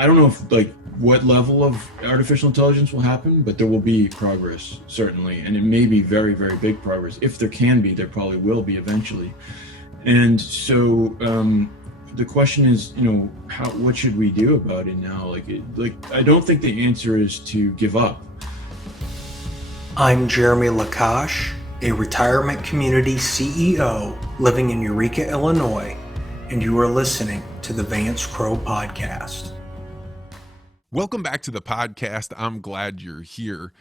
I don't know if like what level of artificial intelligence will happen, but there will be progress, certainly. And it may be very, very big progress. If there can be, there probably will be eventually. And so the question is, what should we do about it now? I don't think the answer is to give up. I'm Jeremy Lakash, a retirement community CEO living in Eureka, Illinois, and you are listening to the Vance Crow Podcast. Welcome back to the podcast. I'm glad you're here.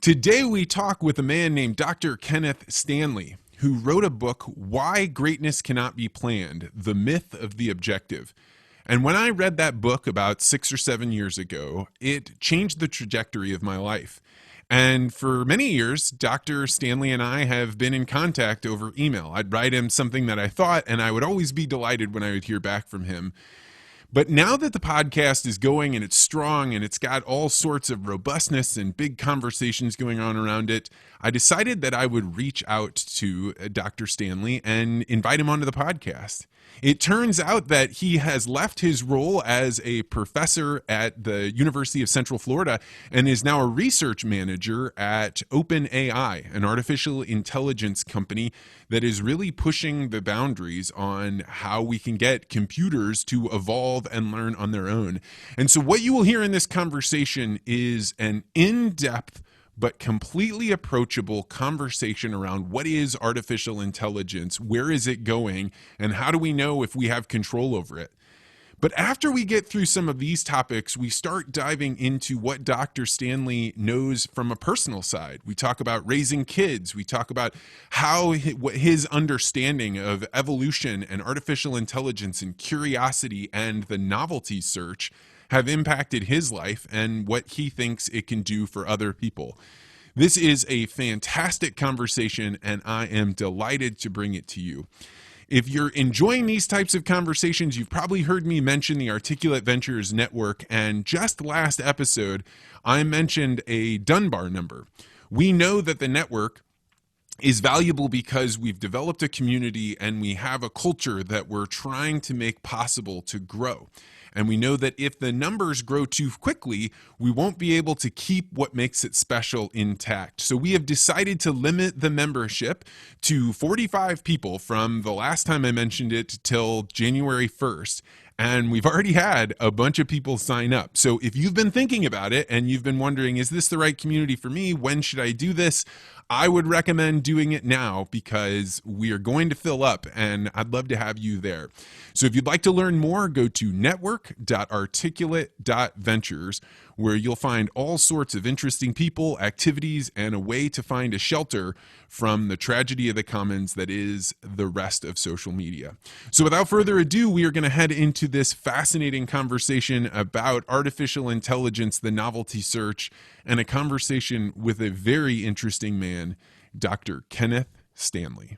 Today we talk with a man named Dr. Kenneth Stanley, who wrote a book, Why Greatness Cannot Be Planned, The Myth of the Objective. And when I read that book about 6 or 7 years ago, it changed the trajectory of my life. And for many years, Dr. Stanley and I have been in contact over email. I'd write him something that I thought, and I would always be delighted when I would hear back from him. But now that the podcast is going and it's strong and it's got all sorts of robustness and big conversations going on around it, I decided that I would reach out to Dr. Stanley and invite him onto the podcast. It turns out that he has left his role as a professor at the University of Central Florida and is now a research manager at OpenAI, an artificial intelligence company that is really pushing the boundaries on how we can get computers to evolve and learn on their own. And so what you will hear in this conversation is an in-depth but completely approachable conversation around what is artificial intelligence, where is it going, and how do we know if we have control over it. But after we get through some of these topics, we start diving into what Dr. Stanley knows from a personal side. We talk about raising kids. We talk about how his understanding of evolution and artificial intelligence and curiosity and the novelty search have impacted his life and what he thinks it can do for other people. This is a fantastic conversation, and I am delighted to bring it to you. If you're enjoying these types of conversations, you've probably heard me mention the Articulate Ventures Network, and just last episode, I mentioned a Dunbar number. We know that the network is valuable because we've developed a community and we have a culture that we're trying to make possible to grow. And we know that if the numbers grow too quickly, we won't be able to keep what makes it special intact. So we have decided to limit the membership to 45 people from the last time I mentioned it till January 1st. And we've already had a bunch of people sign up. So if you've been thinking about it and you've been wondering, is this the right community for me? When should I do this? I would recommend doing it now because we are going to fill up and I'd love to have you there. So if you'd like to learn more, go to network.articulate.ventures, where you'll find all sorts of interesting people, activities, and a way to find a shelter from the tragedy of the commons that is the rest of social media. So without further ado, we are going to head into this fascinating conversation about artificial intelligence, the novelty search, and a conversation with a very interesting man, Dr. Kenneth Stanley.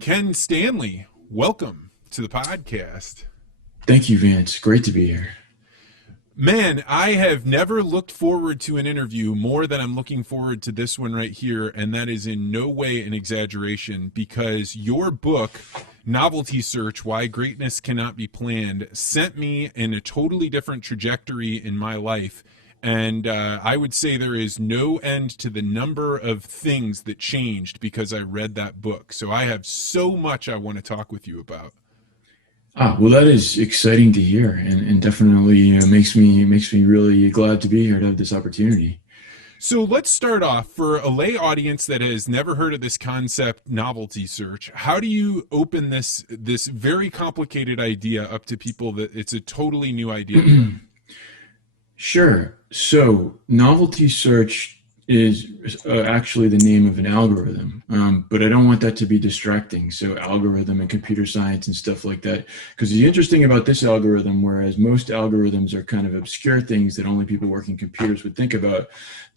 Ken Stanley, welcome to the podcast. Thank you, Vance. Great to be here. Man, I have never looked forward to an interview more than I'm looking forward to this one right here, and that is in no way an exaggeration, because your book, Novelty Search, Why Greatness Cannot Be Planned, sent me in a totally different trajectory in my life. And I would say there is no end to the number of things that changed because I read that book. So I have so much I want to talk with you about. Well, that is exciting to hear, and definitely makes me really glad to be here to have this opportunity. So let's start off. For a lay audience that has never heard of this concept, novelty search, how do you open this very complicated idea up to people that it's a totally new idea? Sure. So novelty search is actually the name of an algorithm, but I don't want that to be distracting. So algorithm and computer science and stuff like that, because the interesting about this algorithm, whereas most algorithms are kind of obscure things that only people working computers would think about,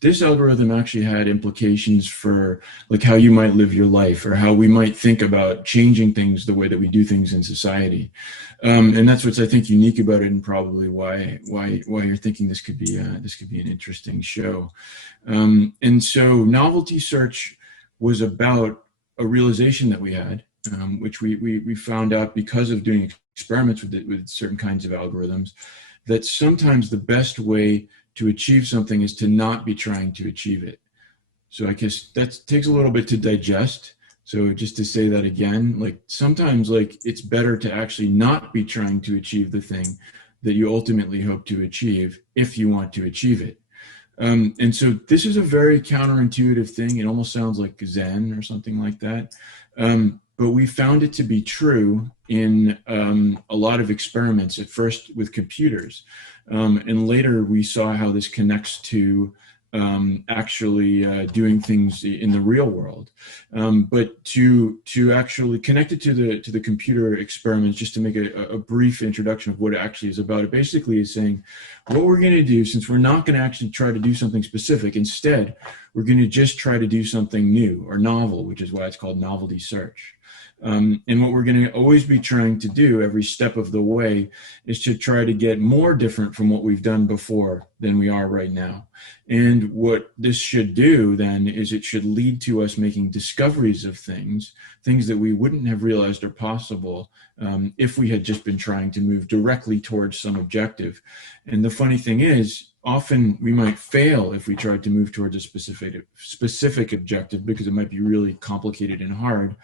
this algorithm actually had implications for like how you might live your life or how we might think about changing things the way that we do things in society. And that's what's I think unique about it, and probably why you're thinking this could be an interesting show. And so novelty search was about a realization that we had, which we found out because of doing experiments with certain kinds of algorithms, that sometimes the best way to achieve something is to not be trying to achieve it. So I guess that takes a little bit to digest. So just to say that again, like sometimes like it's better to actually not be trying to achieve the thing that you ultimately hope to achieve if you want to achieve it. And so this is a very counterintuitive thing. It almost sounds like Zen or something like that. But we found it to be true in a lot of experiments, at first with computers. And later we saw how this connects to actually doing things in the real world. But to actually connect it to the computer experiments, just to make a brief introduction of what it actually is about, it basically is saying what we're going to do, since we're not going to actually try to do something specific, instead we're going to just try to do something new or novel, which is why it's called novelty search. And what we're going to always be trying to do every step of the way is to try to get more different from what we've done before than we are right now. And what this should do then is it should lead to us making discoveries of things that we wouldn't have realized are possible if we had just been trying to move directly towards some objective. And the funny thing is, often we might fail if we tried to move towards a specific objective because it might be really complicated and hard.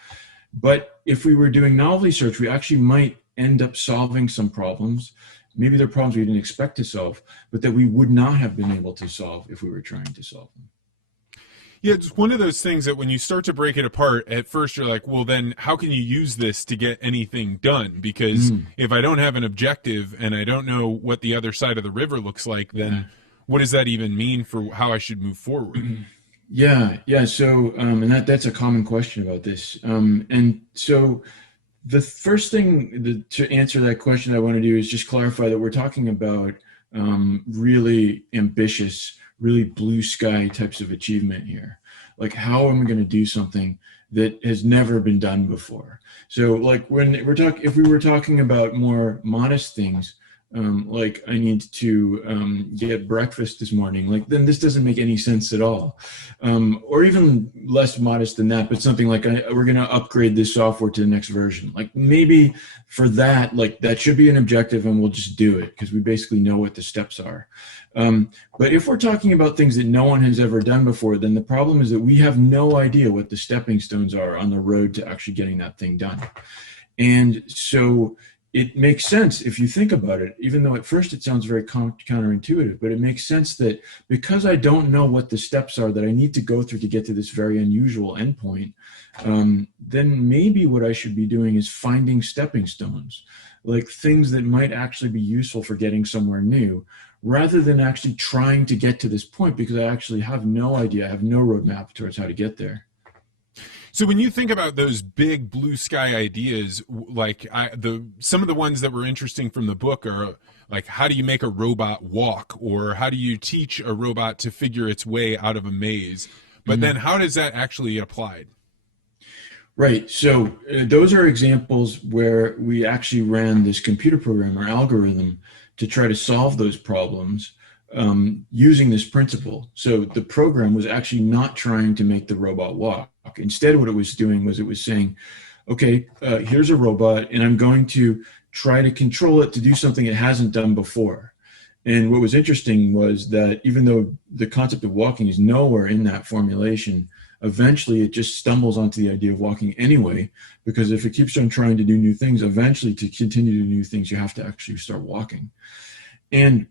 But if we were doing novelty search, we actually might end up solving some problems. Maybe they're problems we didn't expect to solve, but that we would not have been able to solve if we were trying to solve them. Yeah, it's one of those things that when you start to break it apart, at first you're like, well, then how can you use this to get anything done? Because if I don't have an objective and I don't know what the other side of the river looks like, then what does that even mean for how I should move forward? Yeah. So, and that's a common question about this. And so the first thing to answer that question I want to do is just clarify that we're talking about really ambitious, really blue sky types of achievement here. Like, how am I going to do something that has never been done before? So like if we were talking about more modest things, like I need to get breakfast this morning, like then this doesn't make any sense at all. Or even less modest than that, but something like we're going to upgrade this software to the next version. Like maybe for that, like that should be an objective and we'll just do it because we basically know what the steps are. But if we're talking about things that no one has ever done before, then the problem is that we have no idea what the stepping stones are on the road to actually getting that thing done. And so it makes sense if you think about it, even though at first it sounds very counterintuitive, but it makes sense that because I don't know what the steps are that I need to go through to get to this very unusual endpoint, then maybe what I should be doing is finding stepping stones, like things that might actually be useful for getting somewhere new, rather than actually trying to get to this point because I actually have no idea, I have no roadmap towards how to get there. So when you think about those big blue sky ideas, like some of the ones that were interesting from the book are like, how do you make a robot walk, or how do you teach a robot to figure its way out of a maze? But then how does that actually get applied? Right. So those are examples where we actually ran this computer program or algorithm to try to solve those problems using this principle. So the program was actually not trying to make the robot walk. Instead, what it was doing was it was saying, okay, here's a robot, and I'm going to try to control it to do something it hasn't done before. And what was interesting was that even though the concept of walking is nowhere in that formulation, eventually it just stumbles onto the idea of walking anyway, because if it keeps on trying to do new things, eventually to continue to do new things, you have to actually start walking. And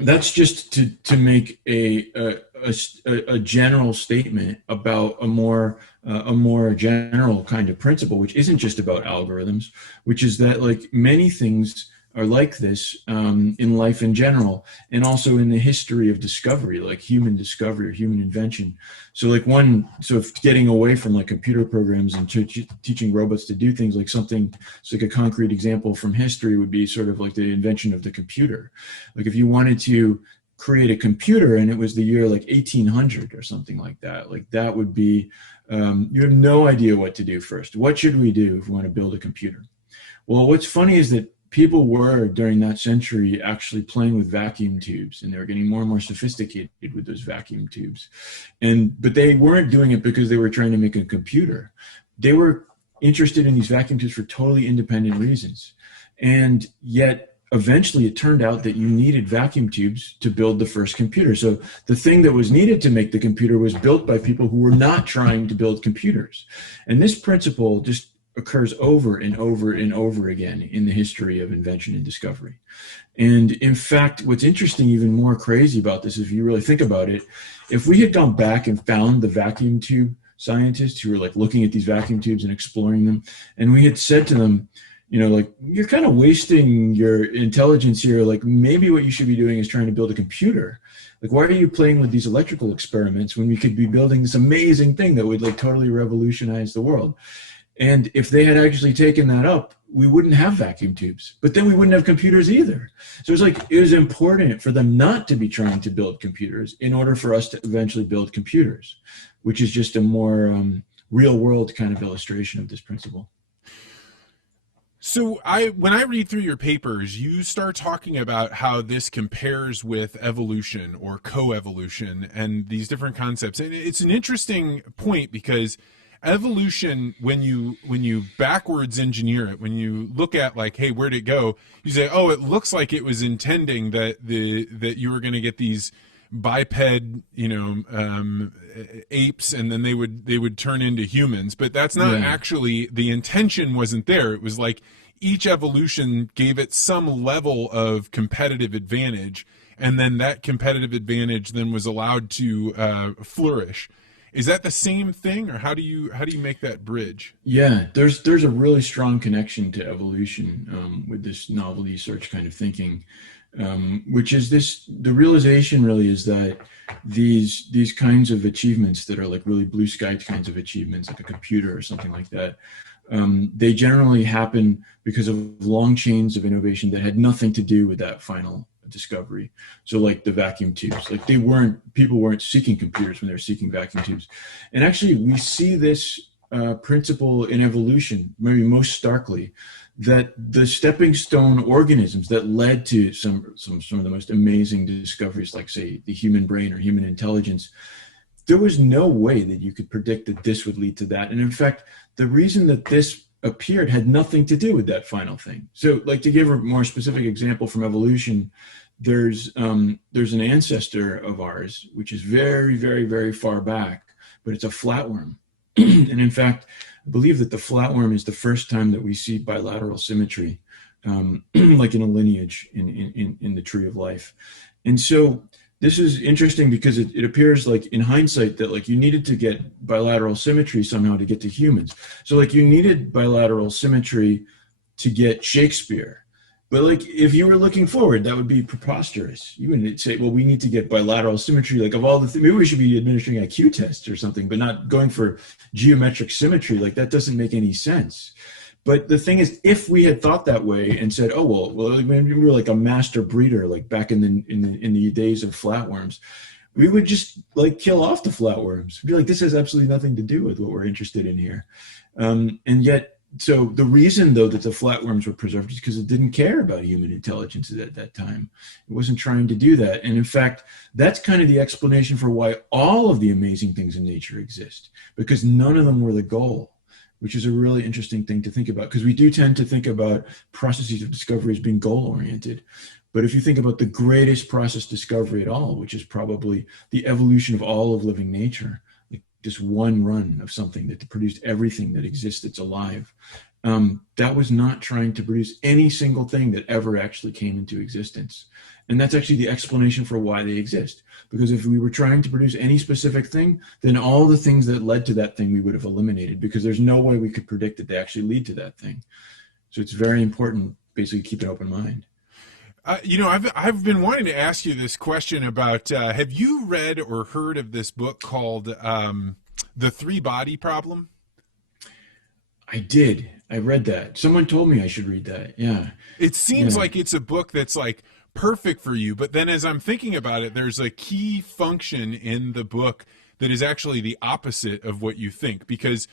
that's just to make a general statement about a more general kind of principle, which isn't just about algorithms, which is that like many things are like this in life in general, and also in the history of discovery, like human discovery or human invention. So like getting away from like computer programs and teaching robots to do things, like something, it's like a concrete example from history would be sort of like the invention of the computer. Like if you wanted to create a computer and it was the year like 1800 or something like that would be, you have no idea what to do first. What should we do if we want to build a computer? Well, what's funny is that people were during that century actually playing with vacuum tubes, and they were getting more and more sophisticated with those vacuum tubes. But they weren't doing it because they were trying to make a computer. They were interested in these vacuum tubes for totally independent reasons. And yet eventually it turned out that you needed vacuum tubes to build the first computer. So the thing that was needed to make the computer was built by people who were not trying to build computers. And this principle just occurs over and over and over again in the history of invention and discovery. And in fact, what's interesting, even more crazy about this, if you really think about it, if we had gone back and found the vacuum tube scientists who were like looking at these vacuum tubes and exploring them, and we had said to them, you know, like, you're kind of wasting your intelligence here. Like, maybe what you should be doing is trying to build a computer. Like, why are you playing with these electrical experiments when we could be building this amazing thing that would like totally revolutionize the world? And if they had actually taken that up, we wouldn't have vacuum tubes, but then we wouldn't have computers either. So it's like, it was important for them not to be trying to build computers in order for us to eventually build computers, which is just a more real world kind of illustration of this principle. So when I read through your papers, you start talking about how this compares with evolution or coevolution and these different concepts. And it's an interesting point because evolution, when you backwards engineer it, when you look at like, hey, where'd it go? You say, oh, it looks like it was intending that you were going to get these biped, apes, and then they would turn into humans. But that's not actually, the intention wasn't there. It was like each evolution gave it some level of competitive advantage, and then that competitive advantage then was allowed to flourish. Is that the same thing, or how do you make that bridge? Yeah, there's a really strong connection to evolution with this novelty search kind of thinking, which is the realization really is that these kinds of achievements that are like really blue sky kinds of achievements, like a computer or something like that, they generally happen because of long chains of innovation that had nothing to do with that final discovery. So like the vacuum tubes, like people weren't seeking computers when they were seeking vacuum tubes. And actually we see this principle in evolution, maybe most starkly, that the stepping stone organisms that led to some of the most amazing discoveries, like say the human brain or human intelligence, there was no way that you could predict that this would lead to that. And in fact, the reason that this appeared had nothing to do with that final thing. So like, to give a more specific example from evolution, there's an ancestor of ours, which is very, very, very far back, but it's a flatworm. And in fact, I believe that the flatworm is the first time that we see bilateral symmetry, like in a lineage in the tree of life. And so this is interesting because it appears like in hindsight that like you needed to get bilateral symmetry somehow to get to humans. So like you needed bilateral symmetry to get Shakespeare. But like, if you were looking forward, that would be preposterous. You wouldn't say, well, we need to get bilateral symmetry. Like of all the things, maybe we should be administering IQ tests or something, but not going for geometric symmetry. Like that doesn't make any sense. But the thing is, if we had thought that way and said, oh, well, maybe we were like a master breeder, like back in the days of flatworms, we would just like kill off the flatworms. We'd be like, this has absolutely nothing to do with what we're interested in here. And yet, so the reason, though, that the flatworms were preserved is because it didn't care about human intelligence at that time. It wasn't trying to do that. And in fact, that's kind of the explanation for why all of the amazing things in nature exist, because none of them were the goal, which is a really interesting thing to think about, because we do tend to think about processes of discovery as being goal-oriented. But if you think about the greatest process discovery at all, which is probably the evolution of all of living nature, this one run of something that produced everything that exists that's alive, that was not trying to produce any single thing that ever actually came into existence. And that's actually the explanation for why they exist. Because if we were trying to produce any specific thing, then all the things that led to that thing we would have eliminated, because there's no way we could predict that they actually lead to that thing. So it's very important, basically, to keep an open mind. I've been wanting to ask you this question about, have you read or heard of this book called The Three Body Problem? I did. I read that. Someone told me I should read that. Yeah. It seems like it's a book that's like perfect for you. But then as I'm thinking about it, there's a key function in the book that is actually the opposite of what you think, because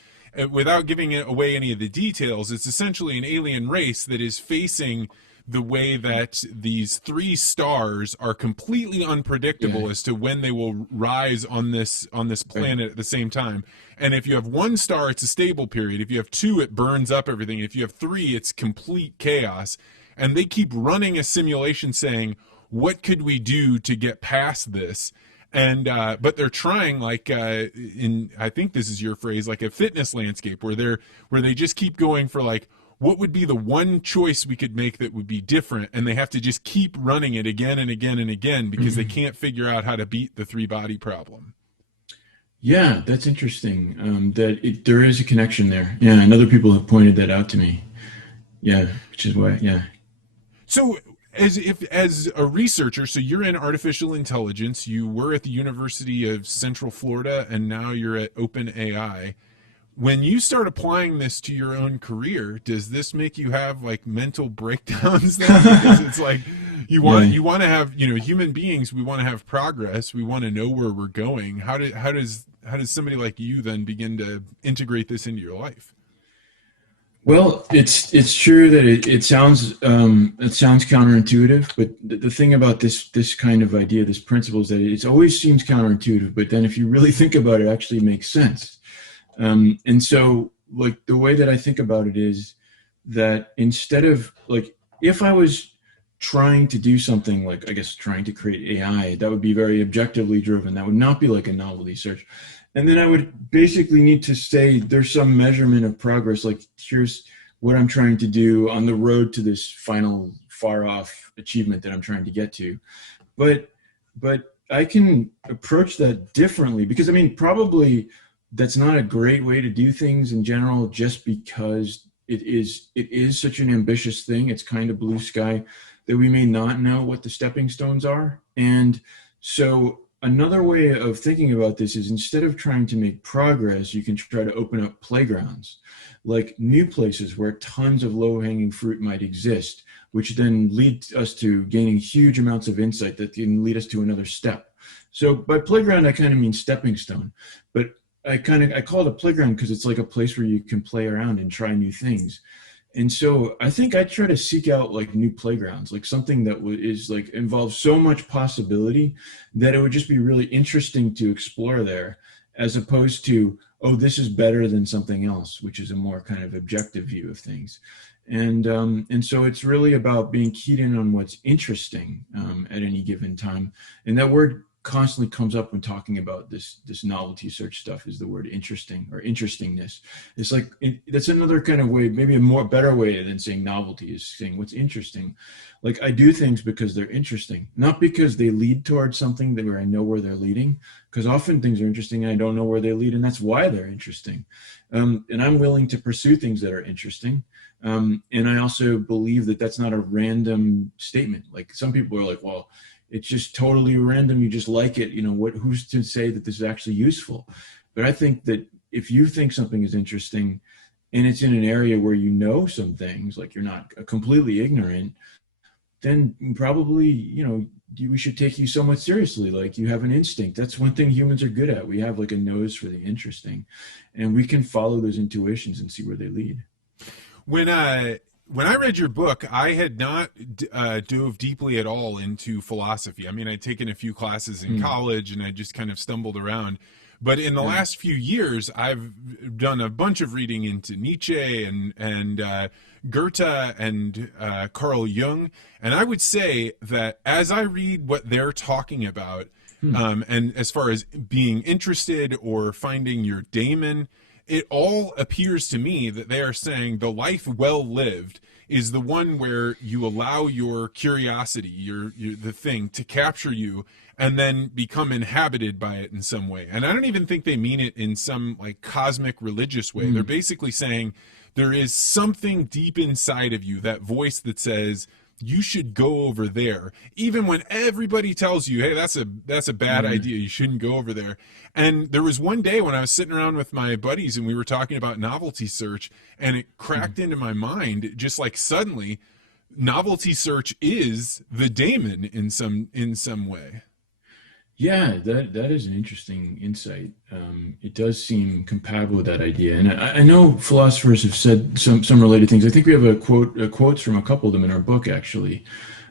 without giving away any of the details, it's essentially an alien race that is facing the way that these three stars are completely unpredictable as to when they will rise on this planet at the same time. And if you have one star, it's a stable period. If you have two, it burns up everything. If you have three, it's complete chaos. and they keep running a simulation saying, what could we do to get past this? And but they're trying, like in, I think this is your phrase, like a fitness landscape, where they just keep going for like, what would be the one choice we could make that would be different, and they have to just keep running it again and again and again because they can't figure out how to beat the three body problem. Yeah, that's interesting. There is a connection there. Yeah, and other people have pointed that out to me. Yeah, which is why. Yeah. So as a researcher, so you're in artificial intelligence, you were at the University of Central Florida, and now you're at OpenAI. When you start applying this to your own career, does this make you have like mental breakdowns then? Because it's like you want to have, human beings, we want to have progress, we want to know where we're going. How does somebody like you then begin to integrate this into your life? Well, it's true that it sounds counterintuitive, but the thing about this kind of idea, this principle, is that it always seems counterintuitive, but then if you really think about it, it actually makes sense. And so, like, the way that I think about it is that instead of, like, if I was trying to do something like, I guess, trying to create AI, that would be very objectively driven. That would not be like a novelty search. And then I would basically need to say there's some measurement of progress, like here's what I'm trying to do on the road to this final far off achievement that I'm trying to get to. But I can approach that differently, because I mean, probably that's not a great way to do things in general, just because it is such an ambitious thing. It's kind of blue sky that we may not know what the stepping stones are. And so another way of thinking about this is, instead of trying to make progress, you can try to open up playgrounds, like new places where tons of low-hanging fruit might exist, which then lead us to gaining huge amounts of insight that can lead us to another step. So by playground, I kind of mean stepping stone, but I call it a playground because it's like a place where you can play around and try new things. And so I think I try to seek out like new playgrounds, like something that is like involves so much possibility that it would just be really interesting to explore there, as opposed to, oh, this is better than something else, which is a more kind of objective view of things. And so it's really about being keyed in on what's interesting at any given time. And that word constantly comes up when talking about this novelty search stuff, is the word interesting or interestingness. It's like, that's another kind of way, maybe a better way than saying novelty, is saying what's interesting. Like, I do things because they're interesting, not because they lead towards something where I know where they're leading, because often things are interesting and I don't know where they lead, and that's why they're interesting. And I'm willing to pursue things that are interesting. And I also believe that that's not a random statement. Like, some people are like, well, it's just totally random, you just like it, who's to say that this is actually useful? But I think that if you think something is interesting and it's in an area where you know some things, like you're not completely ignorant, then probably, we should take you somewhat seriously. Like, you have an instinct. That's one thing humans are good at. We have like a nose for the interesting, and we can follow those intuitions and see where they lead. When I read your book, I had not dove deeply at all into philosophy. I mean, I'd taken a few classes in college and I just kind of stumbled around. But in the last few years, I've done a bunch of reading into Nietzsche and Goethe and Carl Jung. And I would say that as I read what they're talking about, and as far as being interested or finding your Daemon, it all appears to me that they are saying the life well lived is the one where you allow your curiosity, the thing, to capture you and then become inhabited by it in some way. And I don't even think they mean it in some like cosmic religious way. They're basically saying there is something deep inside of you, that voice that says, you should go over there, even when everybody tells you, hey, that's a bad idea, you shouldn't go over there. And there was one day when I was sitting around with my buddies and we were talking about novelty search, and it cracked into my mind, just like suddenly, novelty search is the Daemon in some way. Yeah, that is an interesting insight. It does seem compatible with that idea, and I know philosophers have said some related things. I think we have quotes from a couple of them in our book, actually,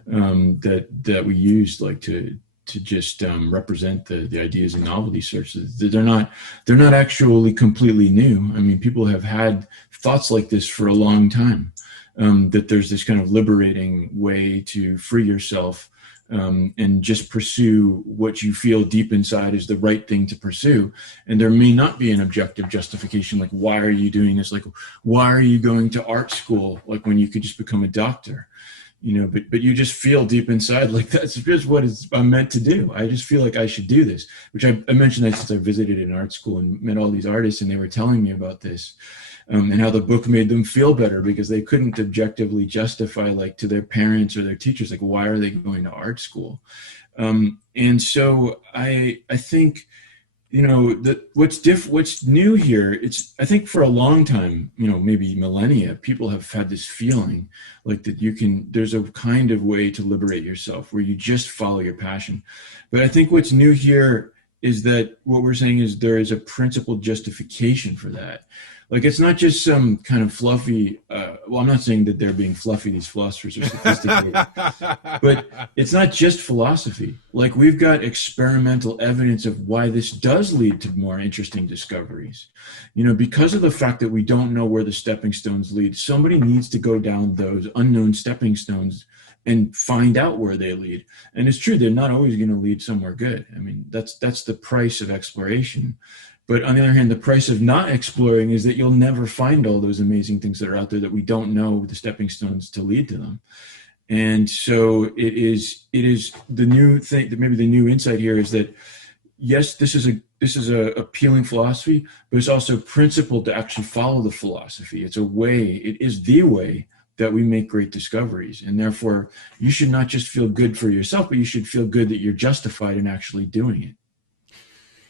that we used like to just represent the ideas in novelty search. They're not actually completely new. I mean, people have had thoughts like this for a long time. that there's this kind of liberating way to free yourself and just pursue what you feel deep inside is the right thing to pursue. And there may not be an objective justification, like, why are you doing this? Like, why are you going to art school? Like, when you could just become a doctor, but you just feel deep inside, like, that's just what I'm meant to do. I just feel like I should do this, which I mentioned that since I visited an art school and met all these artists, and they were telling me about this. And how the book made them feel better because they couldn't objectively justify, like, to their parents or their teachers, like, why are they going to art school? And so I think, that what's new here, I think for a long time, maybe millennia, people have had this feeling like that there's a kind of way to liberate yourself where you just follow your passion. But I think what's new here is that what we're saying is there is a principled justification for that. Like, it's not just some kind of fluffy, I'm not saying that they're being fluffy, these philosophers are sophisticated, but it's not just philosophy. Like, we've got experimental evidence of why this does lead to more interesting discoveries. Because of the fact that we don't know where the stepping stones lead, somebody needs to go down those unknown stepping stones and find out where they lead. And it's true, they're not always going to lead somewhere good. I mean, that's the price of exploration. But on the other hand, the price of not exploring is that you'll never find all those amazing things that are out there that we don't know the stepping stones to lead to them. And so it is the new thing, that maybe the new insight here is that, yes, this is a appealing philosophy, but it's also principled to actually follow the philosophy. It is the way that we make great discoveries. And therefore, you should not just feel good for yourself, but you should feel good that you're justified in actually doing it.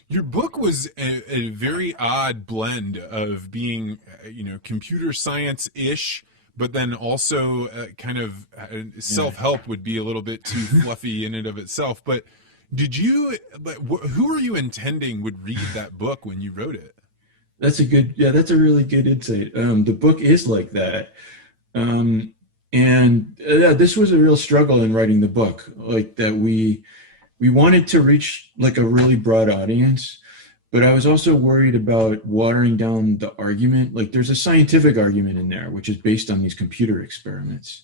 Your book was a very odd blend of being, computer science-ish, but then also kind of self-help would be a little bit too fluffy in and of itself. But who are you intending would read that book when you wrote it? That's a really good insight. The book is like that. This was a real struggle in writing the book, like that we wanted to reach like a really broad audience, but I was also worried about watering down the argument. Like, there's a scientific argument in there, which is based on these computer experiments.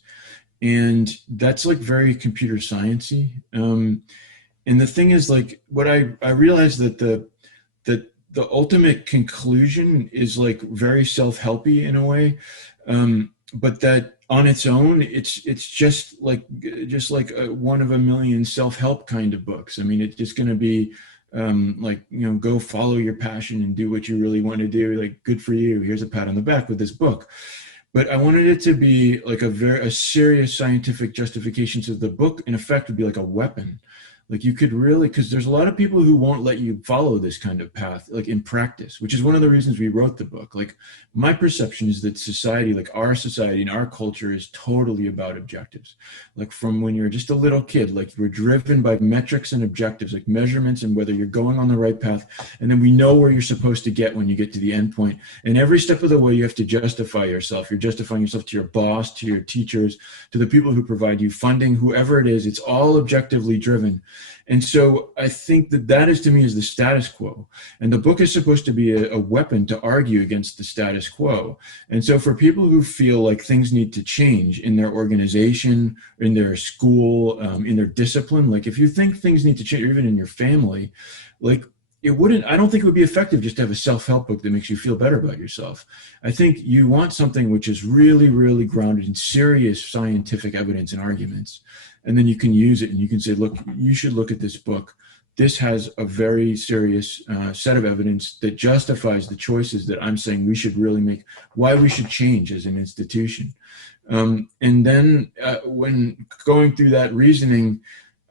And that's like very computer sciencey. And the thing is, like, what I realized that the ultimate conclusion is like very self-helpy in a way. But that on its own, it's just like one of a million self-help kind of books. I mean, it's just going to be go follow your passion and do what you really want to do. Like, good for you. Here's a pat on the back with this book. But I wanted it to be like a serious scientific justification. So the book, in effect, would be like a weapon. Like, you could really, because there's a lot of people who won't let you follow this kind of path, like in practice, which is one of the reasons we wrote the book. Like, my perception is that society, like our society and our culture, is totally about objectives. Like, from when you're just a little kid, like, you're driven by metrics and objectives, like measurements and whether you're going on the right path. And then we know where you're supposed to get when you get to the end point. And every step of the way, you have to justify yourself. You're justifying yourself to your boss, to your teachers, to the people who provide you funding, whoever it is. It's all objectively driven. And so I think that is, to me, is the status quo. And the book is supposed to be a weapon to argue against the status quo. And so for people who feel like things need to change in their organization, in their school, in their discipline, like, if you think things need to change, or even in your family, like, I don't think it would be effective just to have a self-help book that makes you feel better about yourself. I think you want something which is really, really grounded in serious scientific evidence and arguments. And then you can use it and you can say, look, you should look at this book. This has a very serious set of evidence that justifies the choices that I'm saying we should really make, why we should change as an institution. And then when going through that reasoning,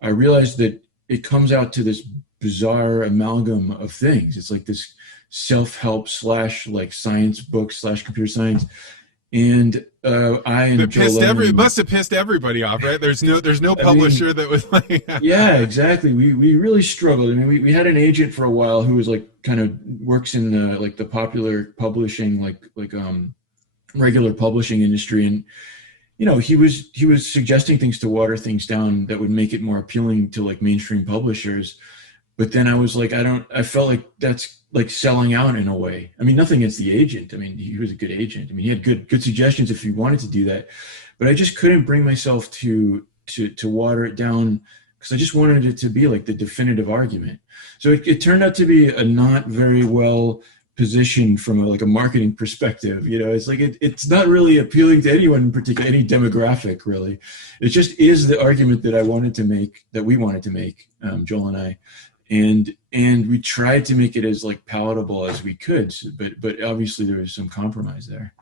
I realized that it comes out to this bizarre amalgam of things. It's like this self-help / like science book / computer science. And it must have pissed everybody off, right? There's no publisher that was like, yeah, exactly. We really struggled. I mean, we had an agent for a while who was like kind of works in the popular publishing, like regular publishing industry, and he was suggesting things to water things down that would make it more appealing to like mainstream publishers. But then I was like, I felt like that's like selling out in a way. I mean, nothing against the agent. I mean, he was a good agent. I mean, he had good suggestions if he wanted to do that, but I just couldn't bring myself to water it down, because I just wanted it to be like the definitive argument. So it turned out to be a not very well positioned from a marketing perspective. It's like it's not really appealing to anyone in particular, any demographic really. It just is the argument that we wanted to make, Joel and I, and we tried to make it as like palatable as we could. But obviously there was some compromise there.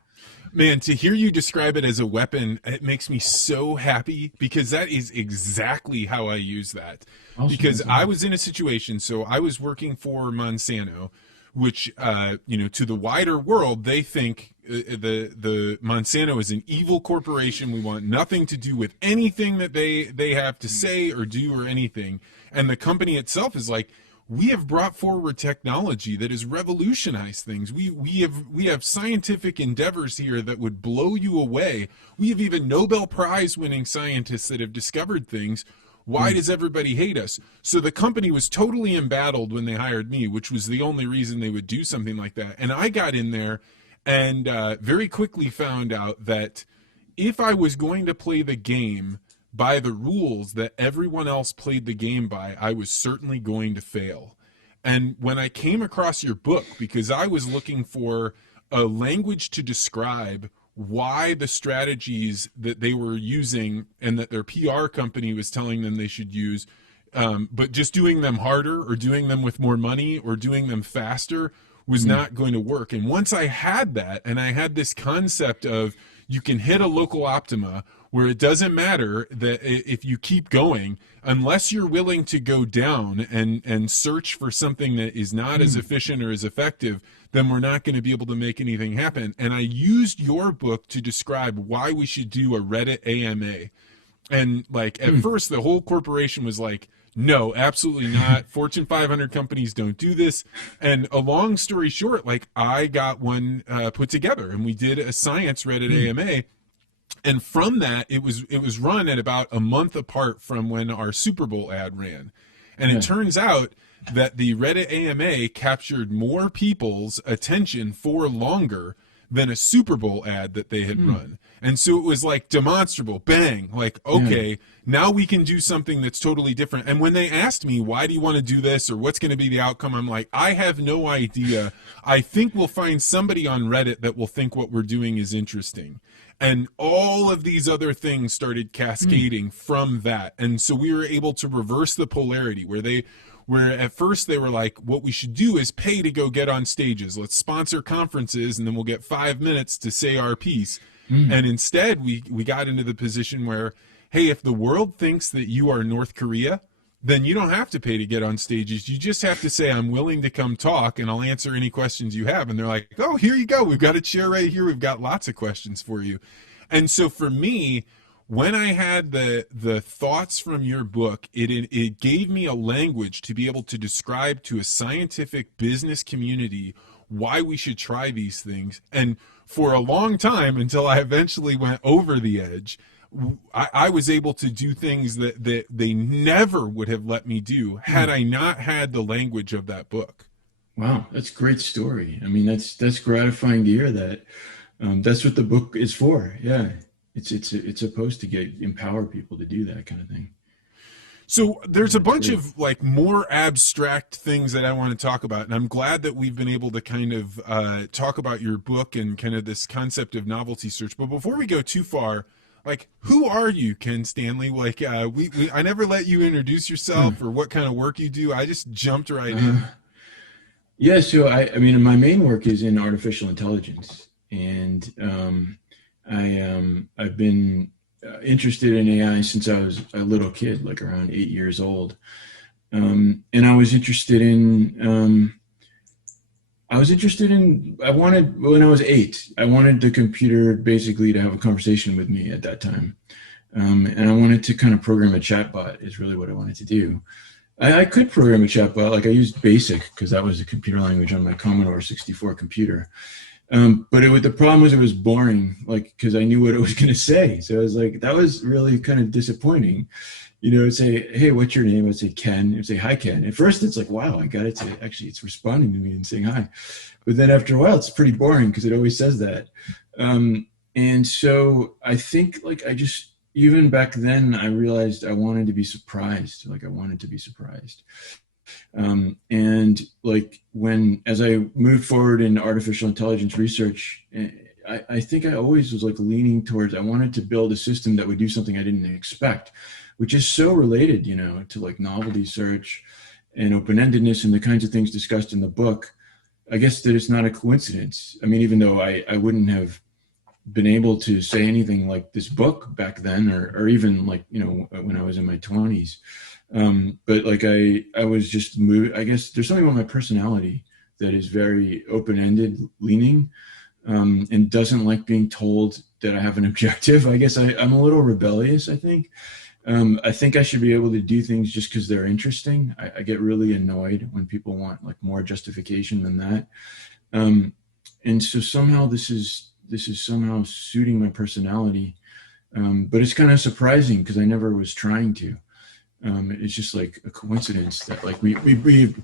Man, to hear you describe it as a weapon, it makes me so happy, because that is exactly how I use that. Awesome. Because I was in a situation, so I was working for Monsanto, which, to the wider world, they think the Monsanto is an evil corporation. We want nothing to do with anything that they have to say or do or anything. And the company itself is like, we have brought forward technology that has revolutionized things. We have scientific endeavors here that would blow you away. We have even Nobel Prize winning scientists that have discovered things. Why does everybody hate us? So the company was totally embattled when they hired me, which was the only reason they would do something like that. And I got in there and very quickly found out that if I was going to play the game by the rules that everyone else played the game by, I was certainly going to fail. And when I came across your book, because I was looking for a language to describe why the strategies that they were using and that their PR company was telling them they should use, but just doing them harder or doing them with more money or doing them faster was not going to work. And once I had that, and I had this concept of you can hit a local optima where it doesn't matter that if you keep going, unless you're willing to go down and search for something that is not as efficient or as effective, then we're not going to be able to make anything happen. And I used your book to describe why we should do a Reddit AMA. And like at first, the whole corporation was like, no, absolutely not. Fortune 500 companies don't do this. And a long story short, like I got one put together, and we did a science Reddit AMA. And from that, it was run at about a month apart from when our Super Bowl ad ran. And it turns out that the Reddit AMA captured more people's attention for longer than a Super Bowl ad that they had run. And so it was like demonstrable, bang, like, okay, now we can do something that's totally different. And when they asked me, why do you want to do this or what's going to be the outcome? I'm like, I have no idea. I think we'll find somebody on Reddit that will think what we're doing is interesting. And all of these other things started cascading from that. And so we were able to reverse the polarity where at first they were like, what we should do is pay to go get on stages. Let's sponsor conferences and then we'll get 5 minutes to say our piece. And instead we got into the position where, hey, if the world thinks that you are North Korea, then you don't have to pay to get on stages. You just have to say, I'm willing to come talk and I'll answer any questions you have. And they're like, oh, here you go. We've got a chair right here. We've got lots of questions for you. And so for me, when I had the thoughts from your book, it gave me a language to be able to describe to a scientific business community why we should try these things. And for a long time, until I eventually went over the edge, I was able to do things that they never would have let me do had I not had the language of that book. Wow, that's a great story. I mean, that's gratifying to hear that. That's what the book is for. Yeah, it's supposed to empower people to do that kind of thing. So there's a bunch of like more abstract things that I want to talk about, and I'm glad that we've been able to kind of talk about your book and kind of this concept of novelty search. But before we go too far, like, who are you, Ken Stanley? Like, I never let you introduce yourself or what kind of work you do. I just jumped right in. Yeah, so I mean, my main work is in artificial intelligence, and I've been interested in AI since I was a little kid, like around 8 years old. And I was interested in, when I was 8, I wanted the computer basically to have a conversation with me at that time. And I wanted to kind of program a chatbot is really what I wanted to do. I could program a chatbot, like I used BASIC because that was a computer language on my Commodore 64 computer. But the problem was it was boring, like, because I knew what it was going to say. So I was like, that was really kind of disappointing, it'd say, hey, what's your name? I'd say Ken. It'd say, hi, Ken. At first, it's like, wow, I got it to actually, it's responding to me and saying hi. But then after a while, it's pretty boring because it always says that. And so I think even back then, I realized I wanted to be surprised. Like I wanted to be surprised. And like as I moved forward in artificial intelligence research, I think I always was like leaning towards, I wanted to build a system that would do something I didn't expect, which is so related, to like novelty search and open-endedness and the kinds of things discussed in the book. I guess that it's not a coincidence. I mean, even though I wouldn't have been able to say anything like this book back then, or even like, when I was in my 20s. But like I was just moved. I guess there's something about my personality that is very open-ended leaning, and doesn't like being told that I have an objective. I guess I'm a little rebellious, I think. I think I should be able to do things just because they're interesting. I get really annoyed when people want like more justification than that. And so somehow this is somehow suiting my personality. But it's kind of surprising because I never was trying to. It's just like a coincidence that like we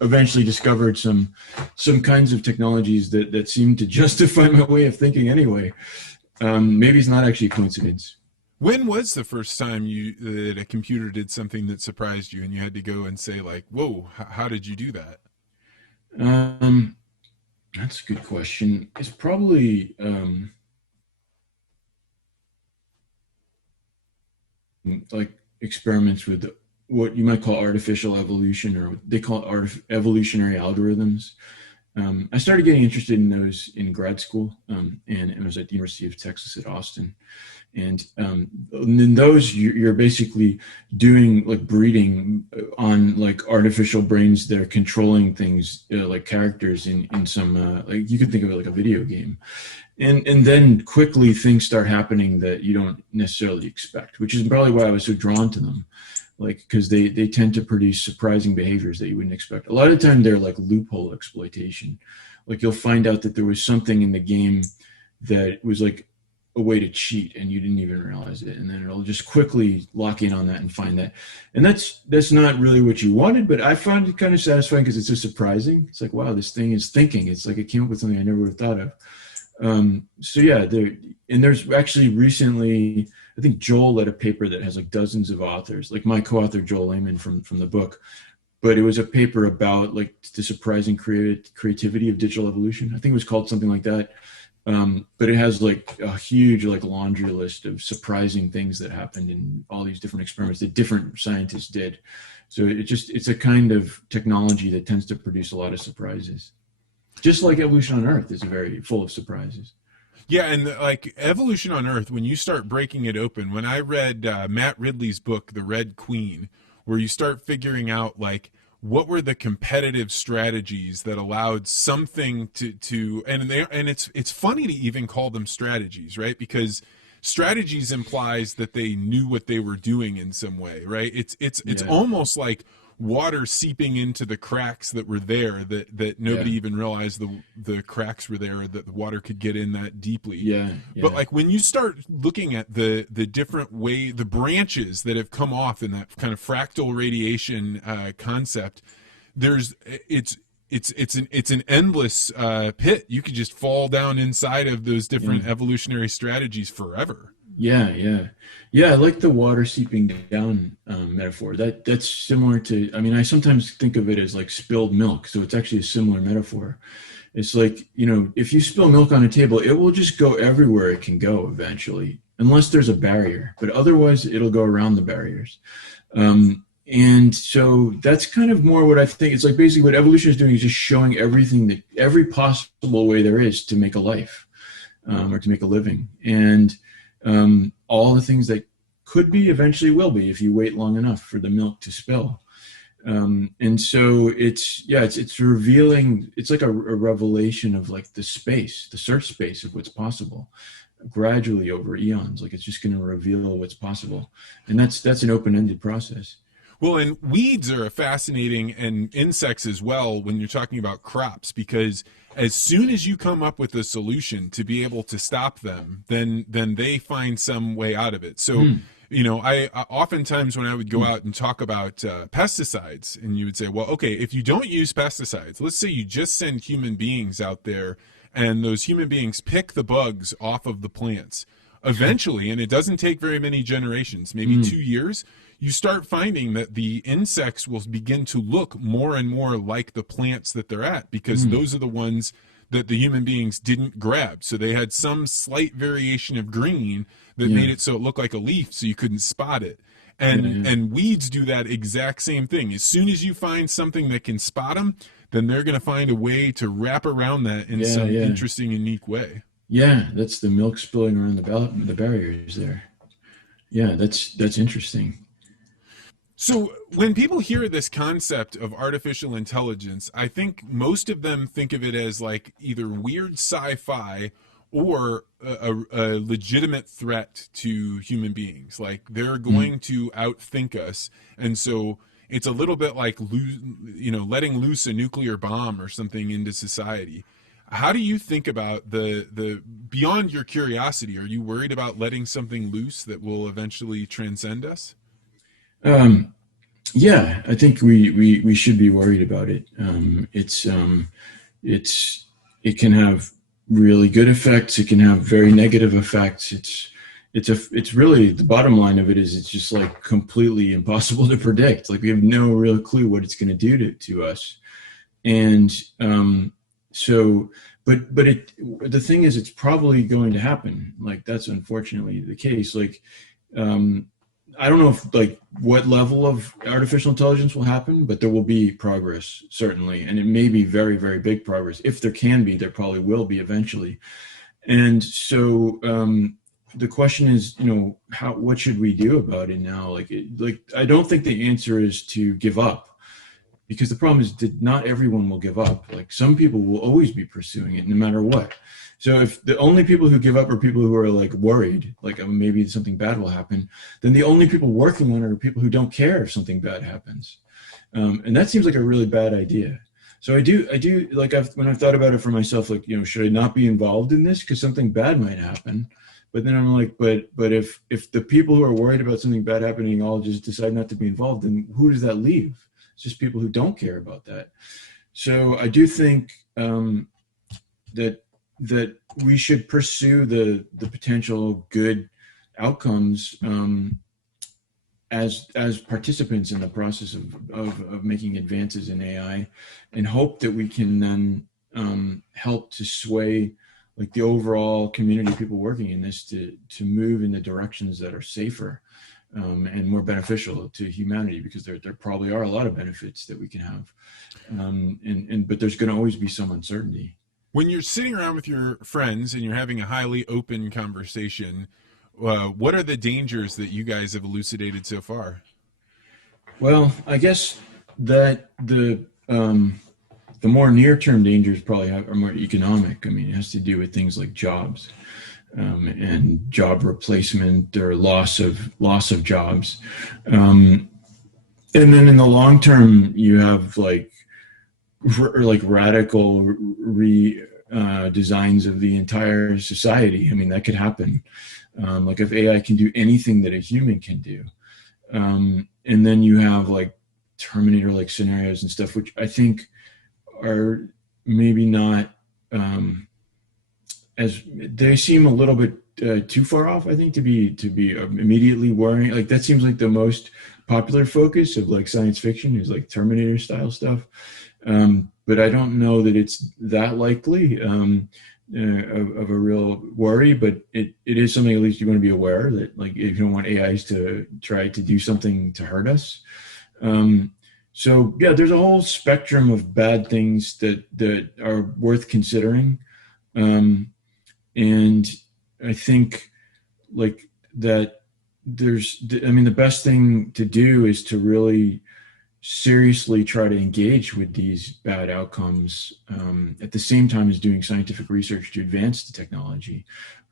eventually discovered some kinds of technologies that seem to justify my way of thinking anyway. Maybe it's not actually a coincidence. When was the first time that a computer did something that surprised you and you had to go and say like, whoa, how did you do that? That's a good question. It's probably like experiments with what you might call artificial evolution, or they call it evolutionary algorithms. I started getting interested in those in grad school, and it was at the University of Texas at Austin. And in those, you're basically doing like breeding on like artificial brains that are controlling things like characters in some like you could think of it like a video game. And then quickly things start happening that you don't necessarily expect, which is probably why I was so drawn to them. Like, because they tend to produce surprising behaviors that you wouldn't expect. A lot of the time they're like loophole exploitation. Like you'll find out that there was something in the game that was like a way to cheat and you didn't even realize it. And then it'll just quickly lock in on that and find that. And that's not really what you wanted, but I found it kind of satisfying because it's so surprising. It's like, wow, this thing is thinking. It's like it came up with something I never would have thought of. So yeah, there's actually recently, I think Joel led a paper that has like dozens of authors, like my co-author Joel Lehman from the book, but it was a paper about like the surprising creativity of digital evolution. I think it was called something like that. But it has like a huge like laundry list of surprising things that happened in all these different experiments that different scientists did. So it's a kind of technology that tends to produce a lot of surprises. Just like evolution on Earth is very full of surprises. Yeah, and like Evolution on Earth, when you start breaking it open, when I read Matt Ridley's book, The Red Queen, where you start figuring out like what were the competitive strategies that allowed something to and it's funny to even call them strategies, right? Because strategies implies that they knew what they were doing in some way, right? It's almost like water seeping into the cracks that were there that nobody even realized the cracks were there, or that the water could get in that deeply. But like when you start looking at the different way, the branches that have come off in that kind of fractal radiation concept, it's an endless pit. You could just fall down inside of those different evolutionary strategies forever. I like the water seeping down metaphor. That's similar to, I mean, I sometimes think of it as like spilled milk. So it's actually a similar metaphor. It's like, if you spill milk on a table, it will just go everywhere it can go eventually, unless there's a barrier, but otherwise it'll go around the barriers. And so that's kind of more what I think. It's like basically what evolution is doing is just showing every possible way there is to make a life, or to make a living. And all the things that could be eventually will be if you wait long enough for the milk to spill. And so it's revealing, it's like a revelation of like the search space of what's possible gradually over eons. Like it's just going to reveal what's possible. And that's an open-ended process. Well, and weeds are fascinating, and insects as well when you're talking about crops, because as soon as you come up with a solution to be able to stop them, then they find some way out of it. So I oftentimes when I would go out and talk about pesticides, and you would say, well, okay, if you don't use pesticides, let's say you just send human beings out there and those human beings pick the bugs off of the plants. Eventually, and it doesn't take very many generations, maybe 2 years, you start finding that the insects will begin to look more and more like the plants that they're at, because those are the ones that the human beings didn't grab. So they had some slight variation of green that made it so it looked like a leaf, so you couldn't spot it. And weeds do that exact same thing. As soon as you find something that can spot them, then they're going to find a way to wrap around that in some interesting, unique way. Yeah, that's the milk spilling around the barriers there. Yeah, that's interesting. So when people hear this concept of artificial intelligence, I think most of them think of it as like either weird sci-fi or a legitimate threat to human beings. Like they're going to outthink us. And so it's a little bit like, letting loose a nuclear bomb or something into society. How do you think about the beyond your curiosity? Are you worried about letting something loose that will eventually transcend us? Yeah, I think we should be worried about it. It can have really good effects. It can have very negative effects. It's really, the bottom line of it is it's just like completely impossible to predict. Like we have no real clue what it's going to do to us. And the thing is, it's probably going to happen. Like that's unfortunately the case. Like, I don't know if like what level of artificial intelligence will happen, but there will be progress certainly. And it may be very, very big progress. If there can be, there probably will be eventually. And so, the question is, what should we do about it now? Like I don't think the answer is to give up. Because the problem is that not everyone will give up. Like some people will always be pursuing it no matter what. So if the only people who give up are people who are like worried, like maybe something bad will happen, then the only people working on it are people who don't care if something bad happens. And that seems like a really bad idea. So I do like when I've thought about it for myself, like, should I not be involved in this because something bad might happen? But then I'm like, but if the people who are worried about something bad happening all just decide not to be involved, then who does that leave? It's just people who don't care about that. So I do think that we should pursue the potential good outcomes as participants in the process of making advances in AI, and hope that we can then help to sway like the overall community of people working in this to move in the directions that are safer. And more beneficial to humanity, because there probably are a lot of benefits that we can have, but there's going to always be some uncertainty. When you're sitting around with your friends and you're having a highly open conversation, what are the dangers that you guys have elucidated so far? Well, I guess that the more near-term dangers probably are more economic. I mean, it has to do with things like jobs. And job replacement or loss of jobs, and then in the long term, you have like radical designs of the entire society. I mean, that could happen. Like if AI can do anything that a human can do, and then you have like Terminator-like scenarios and stuff, which I think are maybe not. As they seem a little bit too far off, I think, to be immediately worrying. Like that seems like the most popular focus of like science fiction is like Terminator style stuff. But I don't know that it's that likely of a real worry. But it is something at least you want to be aware that, like, if you don't want AIs to try to do something to hurt us. So yeah, there's a whole spectrum of bad things that are worth considering. And I think like that the best thing to do is to really seriously try to engage with these bad outcomes at the same time as doing scientific research to advance the technology.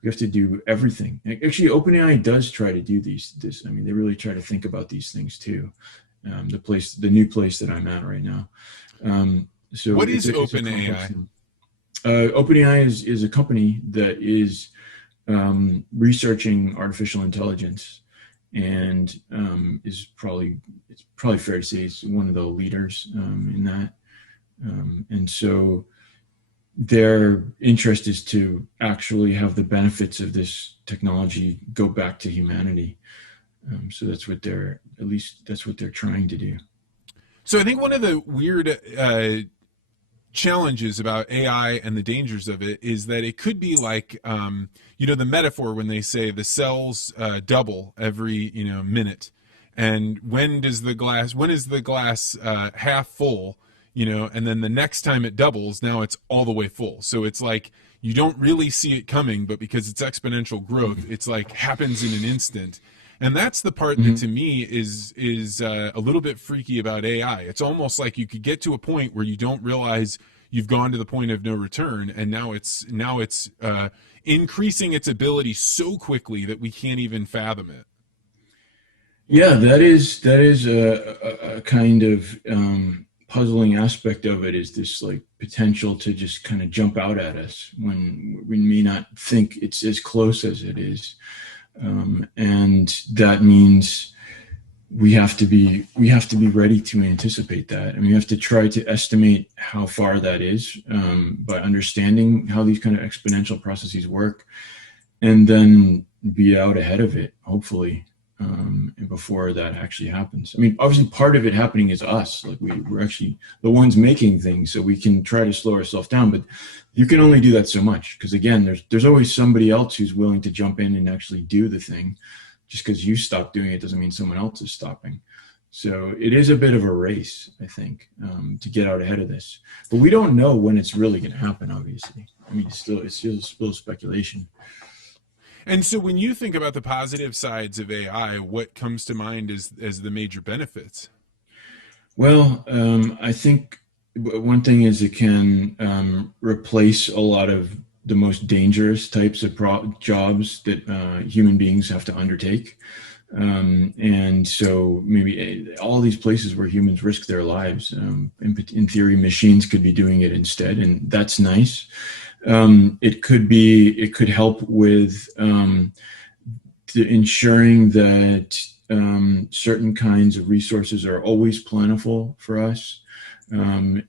We have to do everything. Actually, OpenAI does try to do this. I mean, they really try to think about these things too. The new place that I'm at right now. So what is OpenAI? OpenAI is a company that is researching artificial intelligence, and it's probably fair to say it's one of the leaders in that. And so their interest is to actually have the benefits of this technology go back to humanity. So that's what that's what they're trying to do. So I think one of the weird challenges about AI and the dangers of it is that it could be like, the metaphor when they say the cells double every, minute. And when is the glass half full, and then the next time it doubles, now it's all the way full. So it's like, you don't really see it coming, but because it's exponential growth, it's like happens in an instant. And that's the part that to me is a little bit freaky about AI. It's almost like you could get to a point where you don't realize you've gone to the point of no return, and now it's increasing its ability so quickly that we can't even fathom it. Yeah, that is a kind of puzzling aspect of it, is this like potential to just kind of jump out at us when we may not think it's as close as it is. And that means we have to be ready to anticipate that. And we have to try to estimate how far that is by understanding how these kind of exponential processes work, and then be out ahead of it, hopefully, before that actually happens. I mean, obviously part of it happening is us. Like we're actually the ones making things, so we can try to slow ourselves down, but you can only do that so much, because again, there's always somebody else who's willing to jump in and actually do the thing. Just because you stop doing it doesn't mean someone else is stopping. So it is a bit of a race, I think, to get out ahead of this. But we don't know when it's really going to happen, obviously. I mean, it's still speculation. And so when you think about the positive sides of AI, what comes to mind as the major benefits? Well, I think one thing is it can replace a lot of the most dangerous types of jobs that human beings have to undertake. And so maybe all these places where humans risk their lives, in theory, machines could be doing it instead, and that's nice. It could help with ensuring that certain kinds of resources are always plentiful for us.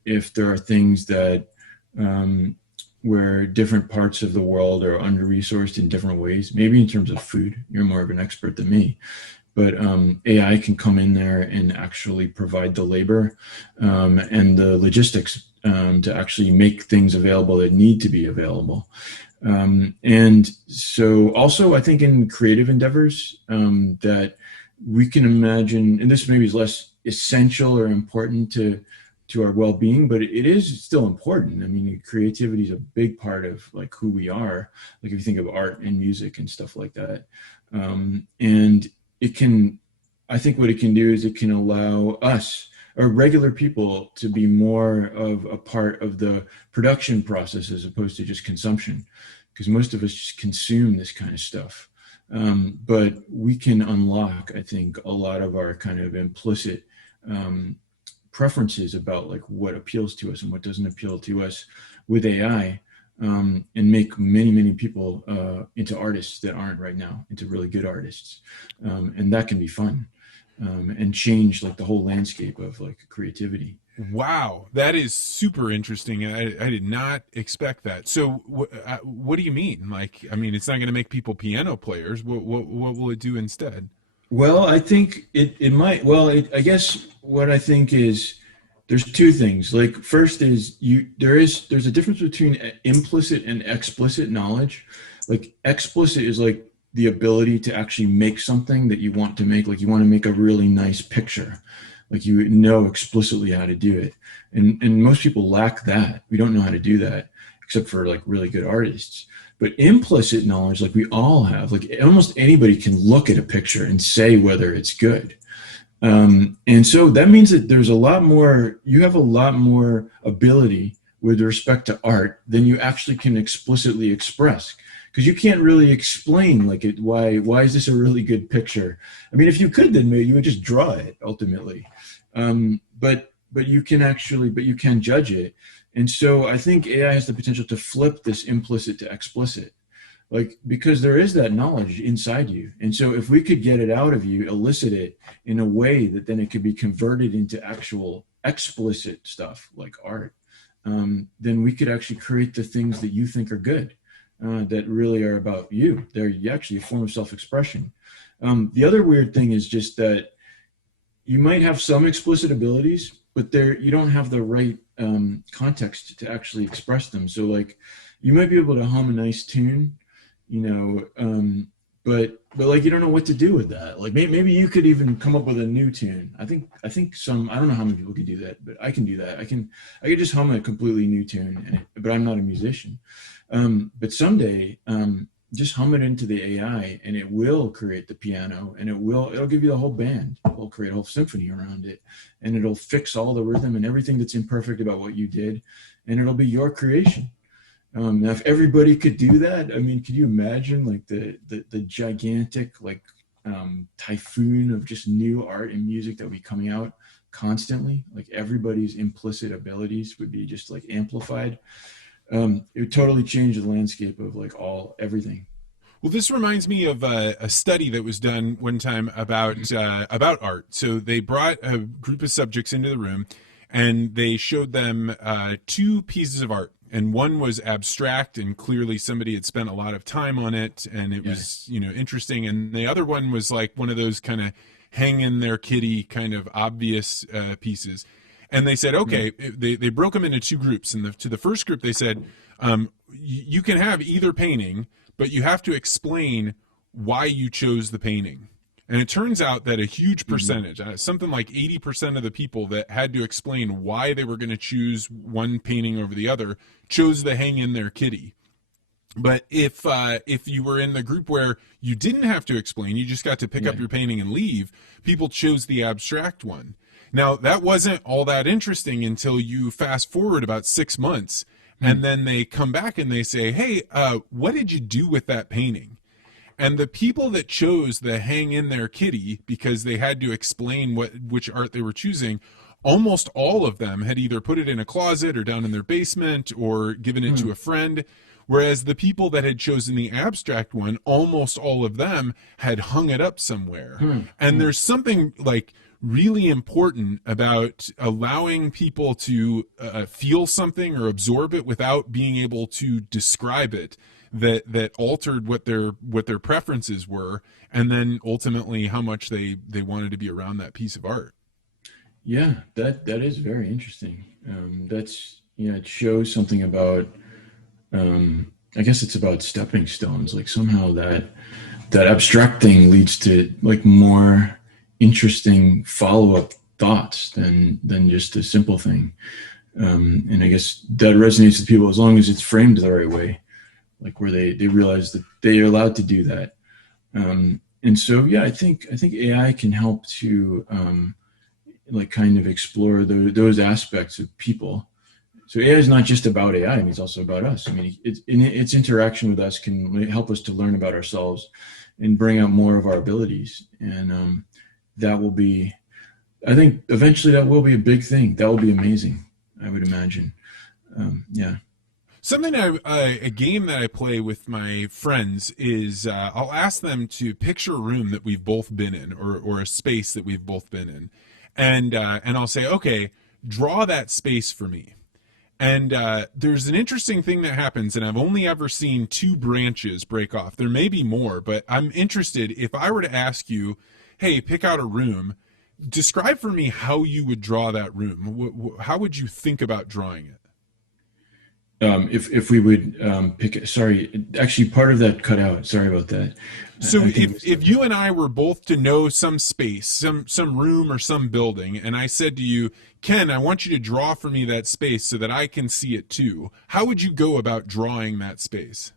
If there are things that where different parts of the world are under-resourced in different ways, maybe in terms of food, you're more of an expert than me, but AI can come in there and actually provide the labor and the logistics to actually make things available that need to be available. And so also I think in creative endeavors that we can imagine, and this maybe is less essential or important to our well-being, but it is still important. I mean, creativity is a big part of like who we are. Like if you think of art and music and stuff like that. And it can, I think what it can do is it can allow us or regular people to be more of a part of the production process as opposed to just consumption, because most of us just consume this kind of stuff. But we can unlock, I think, a lot of our kind of implicit preferences about like what appeals to us and what doesn't appeal to us with AI, and make many people into artists that aren't right now, into really good artists. And that can be fun and change like the whole landscape of like creativity. Wow, that is super interesting. I did not expect that. So what do you mean? Like, I mean, it's not going to make people piano players. What will it do instead? Well, I think it might. Well, I guess what I think is there's two things. Like first is there's a difference between implicit and explicit knowledge. Like explicit is like the ability to actually make something that you want to make. Like you want to make a really nice picture. Like you know explicitly how to do it. And most people lack that. We don't know how to do that, except for like really good artists. But implicit knowledge, like we all have, like almost anybody can look at a picture and say whether it's good. And so that means that you have a lot more ability with respect to art than you actually can explicitly express. Because you can't really explain like why is this a really good picture? I mean, if you could, then maybe you would just draw it ultimately. But you can judge it. And so I think AI has the potential to flip this implicit to explicit. like, because there is that knowledge inside you. And so if we could get it out of you, elicit it in a way that then it could be converted into actual explicit stuff like art, then we could actually create the things that you think are good, that really are about you. They're actually a form of self-expression. The other weird thing is just that you might have some explicit abilities, but you don't have the right context to actually express them. So like, you might be able to hum a nice tune, but like, you don't know what to do with that. Like maybe you could even come up with a new tune. I think I don't know how many people can do that, but I can do that. I could just hum a completely new tune, but I'm not a musician. But someday, just hum it into the AI and it will create the piano, and it'll give you the whole band. It'll create a whole symphony around it, and it'll fix all the rhythm and everything that's imperfect about what you did, and it'll be your creation. Now, if everybody could do that, I mean, could you imagine like the gigantic like typhoon of just new art and music that would be coming out constantly? Like everybody's implicit abilities would be just like amplified. It would totally change the landscape of like everything. Well, this reminds me of a study that was done one time about art. So they brought a group of subjects into the room, and they showed them two pieces of art. And one was abstract, and clearly somebody had spent a lot of time on it, and it was, interesting. And the other one was like one of those kind of hang in their kitty kind of obvious pieces. And they said, okay, they broke them into two groups. And to the first group, they said, you can have either painting, but you have to explain why you chose the painting. And it turns out that a huge percentage, something like 80% of the people that had to explain why they were going to choose one painting over the other, chose the hang in their kitty. But if you were in the group where you didn't have to explain, you just got to pick up your painting and leave, people chose the abstract one. Now, that wasn't all that interesting until you fast forward about 6 months, and then they come back and they say, hey, what did you do with that painting? And the people that chose the hang in their kitty because they had to explain which art they were choosing, almost all of them had either put it in a closet or down in their basement or given it to a friend. Whereas the people that had chosen the abstract one, almost all of them had hung it up somewhere. And there's something like really important about allowing people to feel something or absorb it without being able to describe it, that altered what their preferences were, and then ultimately how much they wanted to be around that piece of art. Yeah, that is very interesting. That's, it shows something about, I guess it's about stepping stones. Like somehow that abstract thing leads to like more interesting follow-up thoughts than just a simple thing. And I guess that resonates with people as long as it's framed the right way, like where they realize that they are allowed to do that. And so, yeah, I think AI can help to like kind of explore those aspects of people. So AI is not just about AI, I mean, it's also about us. I mean, its interaction with us can help us to learn about ourselves and bring out more of our abilities. And that will be, I think eventually that will be a big thing. That will be amazing, I would imagine. Yeah. Something a game that I play with my friends is I'll ask them to picture a room that we've both been in, or a space that we've both been in, and I'll say, okay, draw that space for me. And there's an interesting thing that happens, and I've only ever seen two branches break off. There may be more, but I'm interested. If I were to ask you, hey, pick out a room, describe for me how you would draw that room. How would you think about drawing it? If we would pick it, sorry, actually part of that cut out. Sorry about that. So if you and I were both to know some space, some room or some building, and I said to you, Ken, I want you to draw for me that space so that I can see it too, how would you go about drawing that space?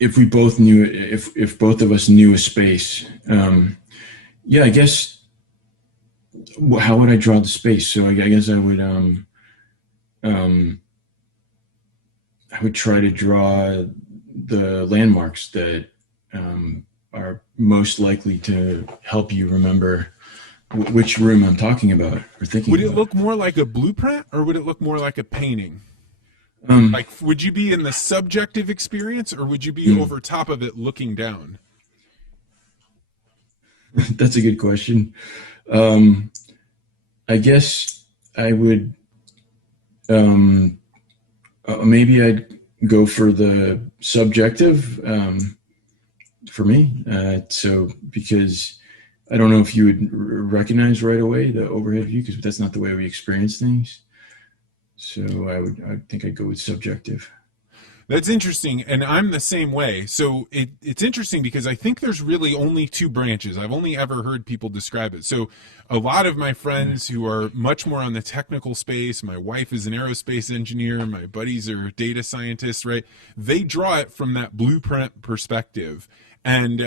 If we both knew, if both of us knew a space, yeah, I guess, how would I draw the space? So I guess I would try to draw the landmarks that are most likely to help you remember which room I'm talking about or thinking about. Would it look more like a blueprint, or would it look more like a painting? Um, Like, would you be in the subjective experience, or would you be over top of it looking down? that's a good question. Um, I guess I would, um, maybe I'd go for the subjective, for me. So because I don't know if you would recognize right away the overhead view, because that's not the way we experience things. So I think I'd go with subjective. That's interesting, and I'm the same way. So it's interesting because I think there's really only two branches. I've only ever heard people describe it. So a lot of my friends who are much more on the technical space, my wife is an aerospace engineer, my buddies are data scientists, right? They draw it from that blueprint perspective. And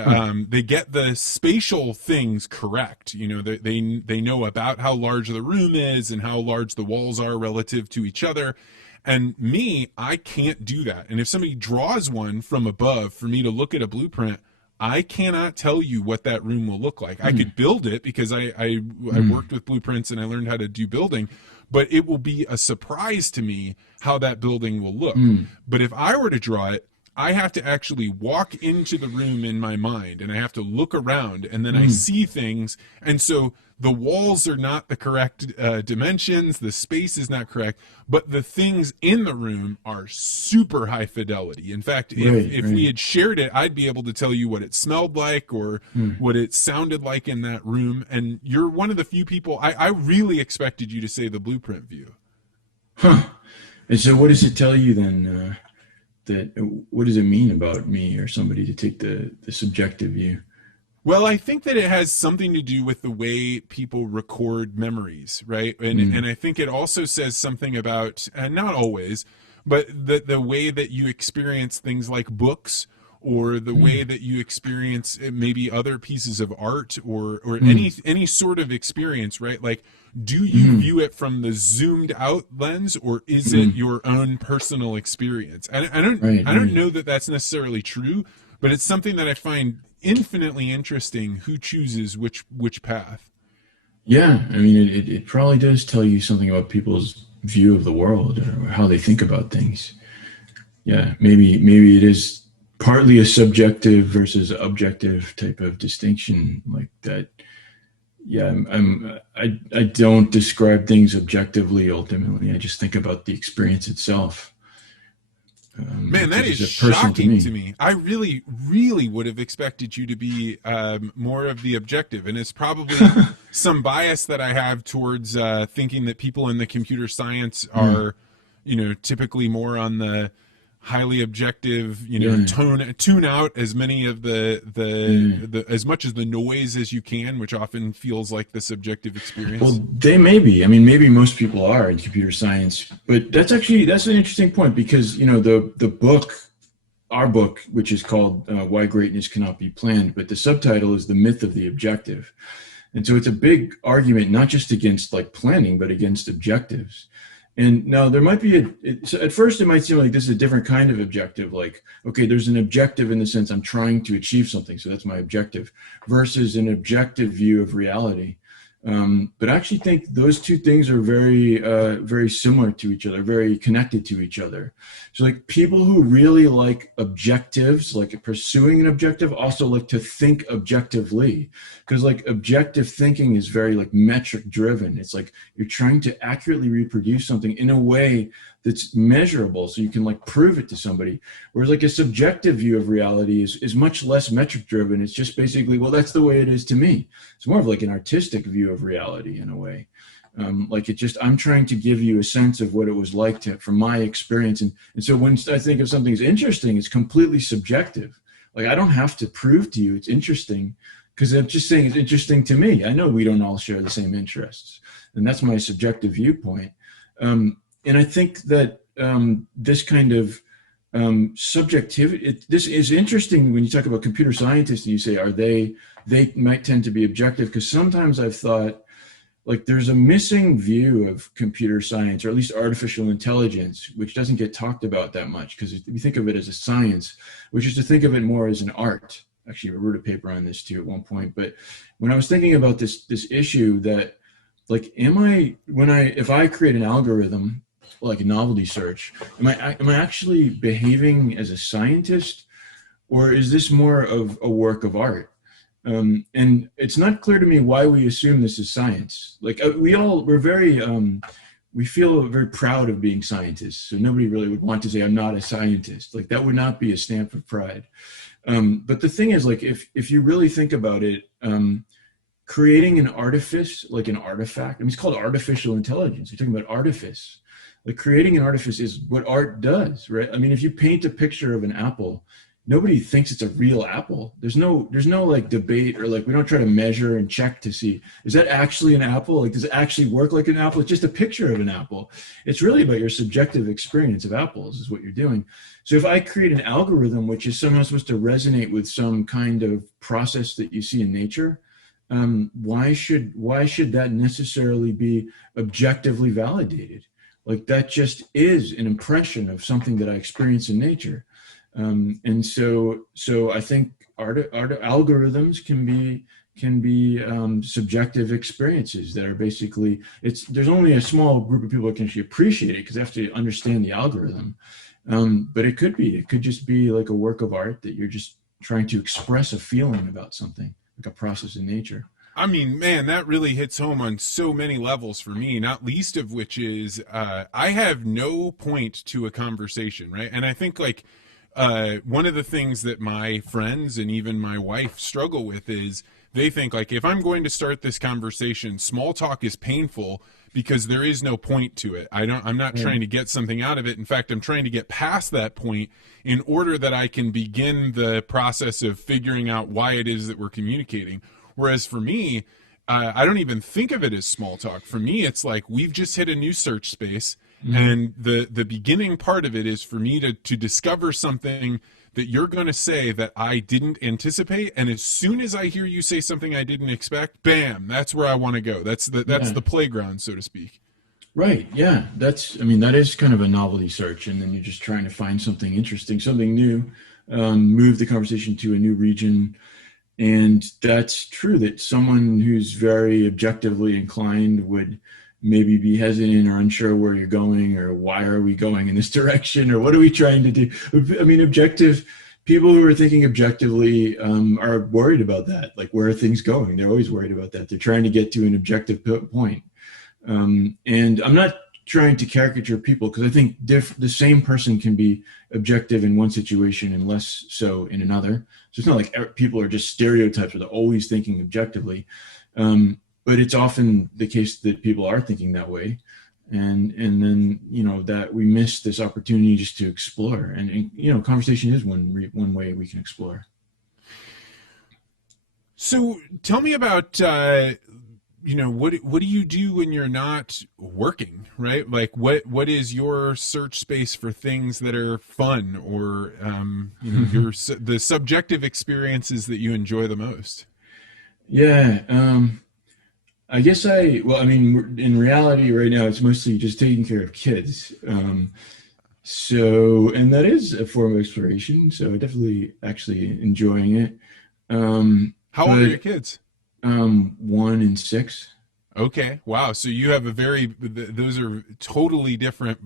they get the spatial things correct. You know, they know about how large the room is and how large the walls are relative to each other. And me, I can't do that. And if somebody draws one from above for me to look at a blueprint, I cannot tell you what that room will look like. I could build it because I worked with blueprints and I learned how to do building, but it will be a surprise to me how that building will look. But if I were to draw it, I have to actually walk into the room in my mind and I have to look around and then I see things. And so the walls are not the correct dimensions, the space is not correct, but the things in the room are super high fidelity. In fact, if we had shared it, I'd be able to tell you what it smelled like or what it sounded like in that room. And you're one of the few people, I really expected you to say the blueprint view. Huh. And so what does it tell you then? What does it mean about me or somebody to take the subjective view? Well, I think that it has something to do with the way people record memories, right? And I think it also says something about, and not always, but the way that you experience things like books or the way that you experience maybe other pieces of art or any sort of experience, right? Like, do you view it from the zoomed out lens or is it your own personal experience? I don't know that that's necessarily true, but it's something that I find infinitely interesting who chooses which path. Yeah, I mean, it probably does tell you something about people's view of the world or how they think about things. Yeah, maybe it is partly a subjective versus objective type of distinction like that. Yeah, I don't describe things objectively. Ultimately, I just think about the experience itself. Man, that is shocking to me. I really, really would have expected you to be more of the objective, and it's probably some bias that I have towards thinking that people in the computer science are, typically more on the highly objective, tune out as many of the as much as the noise as you can, which often feels like the subjective experience. Well, they may be. I mean, maybe most people are in computer science, but that's an interesting point because the book, our book, which is called "Why Greatness Cannot Be Planned," but the subtitle is "The Myth of the Objective," and so it's a big argument not just against like planning, but against objectives. And now there might be at first it might seem like this is a different kind of objective. Like, okay, there's an objective in the sense I'm trying to achieve something. So that's my objective versus an objective view of reality. But I actually think those two things are very, very similar to each other, very connected to each other. So like people who really like objectives, like pursuing an objective, also like to think objectively, because like objective thinking is very like metric driven. It's like you're trying to accurately reproduce something in a way that's measurable so you can like prove it to somebody. Whereas like a subjective view of reality is much less metric driven. It's just basically, well, that's the way it is to me. It's more of like an artistic view of reality in a way. I'm trying to give you a sense of what it was like from my experience. And so when I think of something's interesting, it's completely subjective. Like I don't have to prove to you it's interesting because I'm just saying it's interesting to me. I know we don't all share the same interests, and that's my subjective viewpoint. And I think that this kind of subjectivity, this is interesting when you talk about computer scientists and you say, they might tend to be objective, because sometimes I've thought like there's a missing view of computer science, or at least artificial intelligence, which doesn't get talked about that much because we think of it as a science, which is to think of it more as an art. Actually, I wrote a paper on this too at one point. But when I was thinking about this issue that like, if I create an algorithm like a novelty search, am I actually behaving as a scientist, or is this more of a work of art? And it's not clear to me why we assume this is science. Like we feel very proud of being scientists. So nobody really would want to say, I'm not a scientist. Like that would not be a stamp of pride. But the thing is, like, if you really think about it, creating an artifice, like an artifact, I mean, it's called artificial intelligence. You're talking about artifice. Like creating an artifice is what art does, right? I mean, if you paint a picture of an apple, nobody thinks it's a real apple. There's no like debate, or like we don't try to measure and check to see, is that actually an apple? Like, does it actually work like an apple? It's just a picture of an apple. It's really about your subjective experience of apples is what you're doing. So if I create an algorithm, which is somehow supposed to resonate with some kind of process that you see in nature, why should that necessarily be objectively validated? Like that just is an impression of something that I experience in nature. And so I think art algorithms can be subjective experiences that are basically, there's only a small group of people that can actually appreciate it because they have to understand the algorithm. But it could just be like a work of art that you're just trying to express a feeling about something, like a process in nature. I mean, man, that really hits home on so many levels for me, not least of which is I have no point to a conversation, right? And I think like one of the things that my friends and even my wife struggle with is they think like, if I'm going to start this conversation, small talk is painful because there is no point to it. I'm not trying to get something out of it. In fact, I'm trying to get past that point in order that I can begin the process of figuring out why it is that we're communicating. Whereas for me, I don't even think of it as small talk. For me, it's like we've just hit a new search space. Mm-hmm. And the beginning part of it is for me to discover something that you're going to say that I didn't anticipate. And as soon as I hear you say something I didn't expect, bam, that's where I want to go. That's the playground, so to speak. Right. Yeah. That is kind of a novelty search. And then you're just trying to find something interesting, something new, move the conversation to a new region. And that's true that someone who's very objectively inclined would maybe be hesitant or unsure where you're going, or why are we going in this direction, or what are we trying to do? I mean, people who are thinking objectively are worried about that. Like, where are things going? They're always worried about that. They're trying to get to an objective point. And I'm not trying to caricature people, because I think the same person can be objective in one situation and less so in another. So it's not like people are just stereotypes or they're always thinking objectively. But it's often the case that people are thinking that way. And then, that we miss this opportunity just to explore. And conversation is one way we can explore. So tell me about, what do you do when you're not working, right? Like what is your search space for things that are fun, or the subjective experiences that you enjoy the most? Yeah. I guess in reality right now, it's mostly just taking care of kids. And that is a form of exploration. So I definitely actually enjoying it. How old are your kids? 1 and 6. Okay. Wow. So you have those are totally different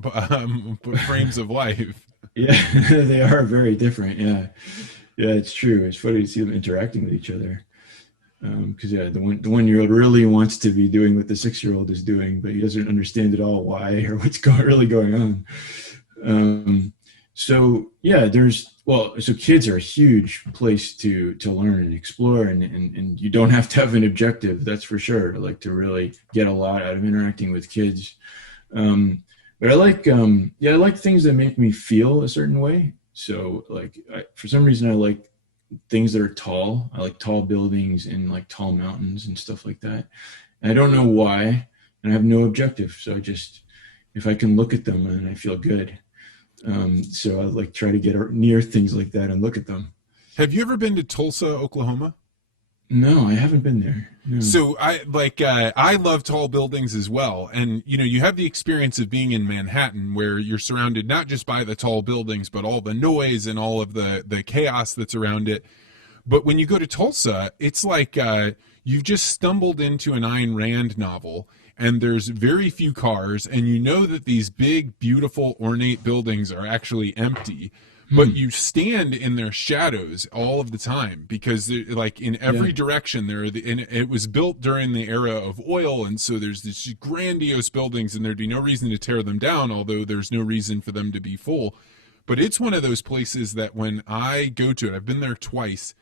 frames of life. Yeah, they are very different. Yeah. Yeah, it's true. It's funny to see them interacting with each other. Because the 1-year-old really wants to be doing what the 6-year-old is doing, but he doesn't understand at all why or what's really going on. So kids are a huge place to learn and explore, and you don't have to have an objective, that's for sure, like to really get a lot out of interacting with kids. But I like things that make me feel a certain way. So for some reason I like things that are tall. I like tall buildings and like tall mountains and stuff like that. And I don't know why, and I have no objective. So if I can look at them, and I feel good. So I try to get near things like that and look at them. Have you ever been to Tulsa, Oklahoma? No, I haven't been there. No. So I love tall buildings as well. And, you have the experience of being in Manhattan, where you're surrounded not just by the tall buildings, but all the noise and all of the chaos that's around it. But when you go to Tulsa, it's like you've just stumbled into an Ayn Rand novel, and there's very few cars, and you know that these big, beautiful, ornate buildings are actually empty, but you stand in their shadows all of the time because like in every direction and it was built during the era of oil, and so there's these grandiose buildings, and there'd be no reason to tear them down, although there's no reason for them to be full. But it's one of those places that when I go to it, I've been there twice.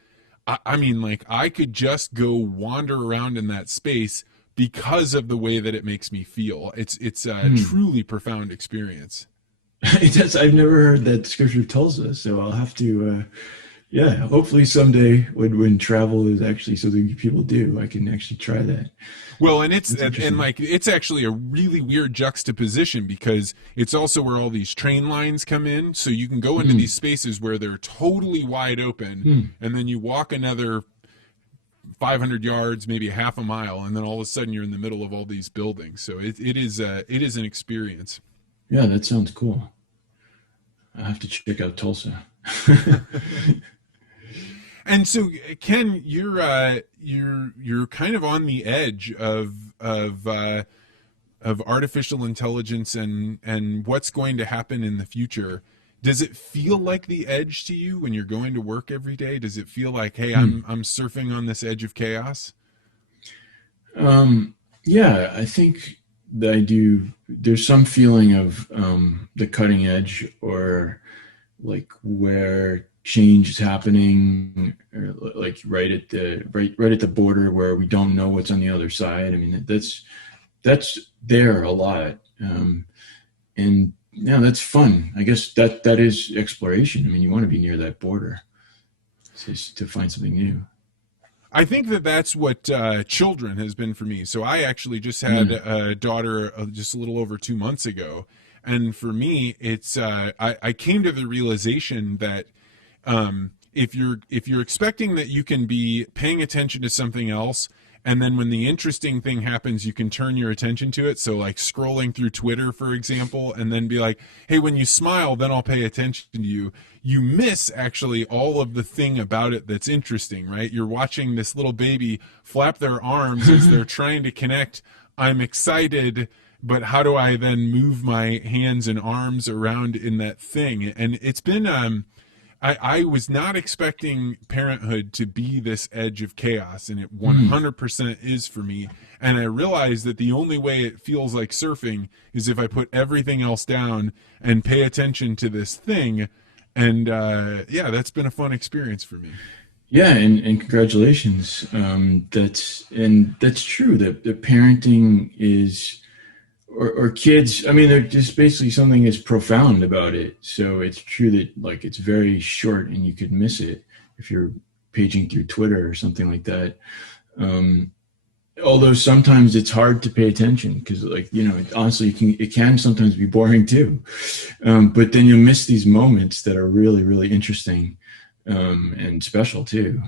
I mean, like, I could just go wander around in that space because of the way that it makes me feel. It's a truly profound experience. I've never heard that scripture tells us, so I'll have to, hopefully someday when travel is actually something people do, I can actually try that. Well, and it's actually a really weird juxtaposition because it's also where all these train lines come in. So you can go into these spaces where they're totally wide open, and then you walk another 500 yards, maybe half a mile, and then all of a sudden you're in the middle of all these buildings. So it is an experience. Yeah, that sounds cool. I have to check out Tulsa. And so, Ken, you're kind of on the edge of artificial intelligence and what's going to happen in the future. Does it feel like the edge to you when you're going to work every day? Does it feel like, hey, I'm surfing on this edge of chaos? Yeah, I think that I do. There's some feeling of the cutting edge, or like where change is happening, or like right at the border where we don't know what's on the other side. I mean, that's there a lot, and yeah, that's fun. I guess that is exploration. I mean, you want to be near that border to find something new. I think that's what children has been for me. So I actually just had a daughter just a little over 2 months ago. And for me, it's I came to the realization that if you're expecting that you can be paying attention to something else, and then when the interesting thing happens, you can turn your attention to it. So like scrolling through Twitter, for example, and then be like, hey, when you smile, then I'll pay attention to you. You miss actually all of the thing about it that's interesting, right? You're watching this little baby flap their arms as they're trying to connect. I'm excited, but how do I then move my hands and arms around in that thing? And it's been, I was not expecting parenthood to be this edge of chaos, and it 100% is for me. And I realized that the only way it feels like surfing is if I put everything else down and pay attention to this thing. And that's been a fun experience for me. Yeah, and congratulations. That's true. That the parenting is, or kids, I mean, they're just basically something is profound about it. So it's true that like it's very short and you could miss it if you're paging through Twitter or something like that. Although sometimes it's hard to pay attention because, like, you know, honestly, it can sometimes be boring too. But then you miss these moments that are really, really interesting and special too.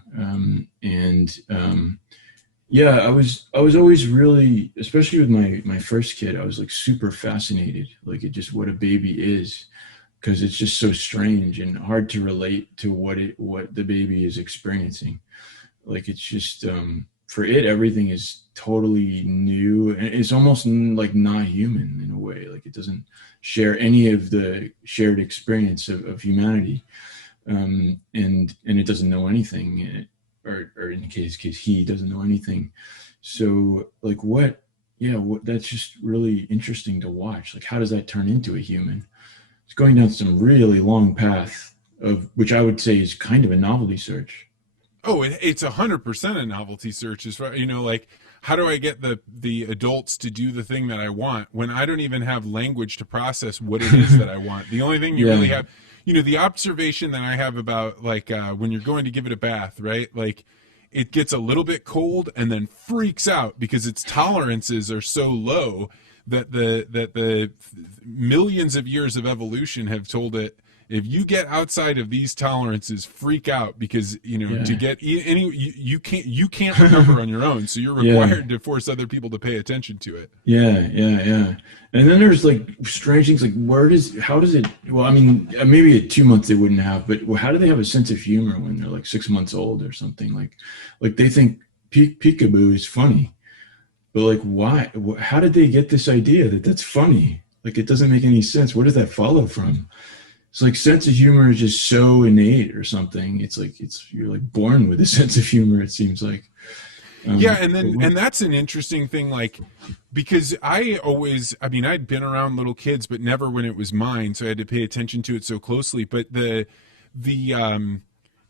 Yeah, I was always really, especially with my first kid, I was like super fascinated, like what a baby is, because it's just so strange and hard to relate to what the baby is experiencing. Like it's just for it, everything is totally new, and it's almost like not human in a way. Like it doesn't share any of the shared experience of humanity, and it doesn't know anything. Or in case he doesn't know anything. So like that's just really interesting to watch. Like how does that turn into a human? It's going down some really long path of which I would say is kind of a novelty search. Oh, it's 100% a novelty search. Is right. You know, like how do I get the adults to do the thing that I want when I don't even have language to process what it is that I want? The only thing you really have, you know, the observation that I have about like when you're going to give it a bath, right? Like it gets a little bit cold and then freaks out because its tolerances are so low that the millions of years of evolution have told it, if you get outside of these tolerances, freak out because, you know, to get any, you can't recover on your own. So you're required to force other people to pay attention to it. Yeah. And then there's like strange things like how does it, well, I mean, maybe at 2 months they wouldn't have, but how do they have a sense of humor when they're like 6 months old or something? Like they think peekaboo is funny. but like, why? How did they get this idea that that's funny? Like, it doesn't make any sense. Where does that follow from? It's like sense of humor is just so innate or something. It's like you're like born with a sense of humor. It seems like. Yeah, and that's an interesting thing, like, because I'd been around little kids, but never when it was mine, so I had to pay attention to it so closely. But the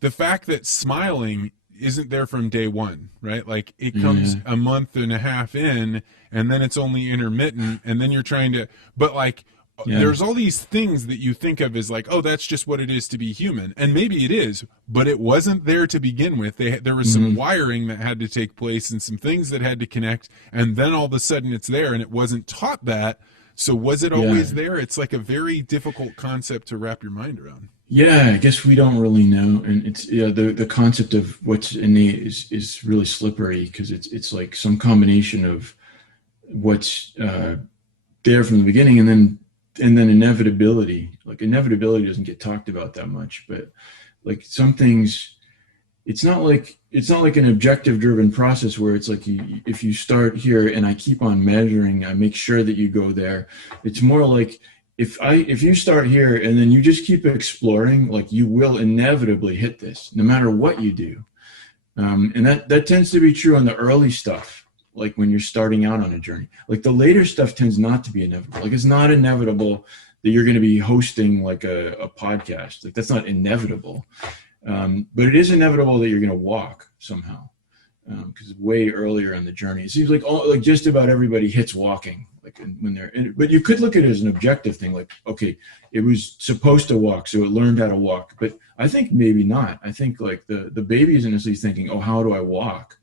fact that smiling isn't there from day one, right? Like, it comes a month and a half in, and then it's only intermittent, and then you're trying to, but like, there's all these things that you think of as like, oh, that's just what it is to be human. And maybe it is, but it wasn't there to begin with. There was some wiring that had to take place and some things that had to connect. And then all of a sudden it's there, and it wasn't taught that. So was it always there? It's like a very difficult concept to wrap your mind around. Yeah, I guess we don't really know. And it's the concept of what's innate is really slippery, because it's like some combination of what's there from the beginning, and then inevitability. Like, inevitability doesn't get talked about that much, but like some things, it's not like an objective driven process where it's like if you start here and I keep on measuring, I make sure that you go there. It's more like if you start here and then you just keep exploring, like, you will inevitably hit this no matter what you do. And that tends to be true on the early stuff. Like when you're starting out on a journey, like the later stuff tends not to be inevitable. Like, it's not inevitable that you're going to be hosting like a podcast. Like, that's not inevitable. But it is inevitable that you're going to walk somehow. Because way earlier in the journey, it seems like just about everybody hits walking. Like when they're in, but you could look at it as an objective thing. Like, okay, it was supposed to walk, so it learned how to walk. But I think maybe not. I think like the baby isn't necessarily thinking, oh, how do I walk?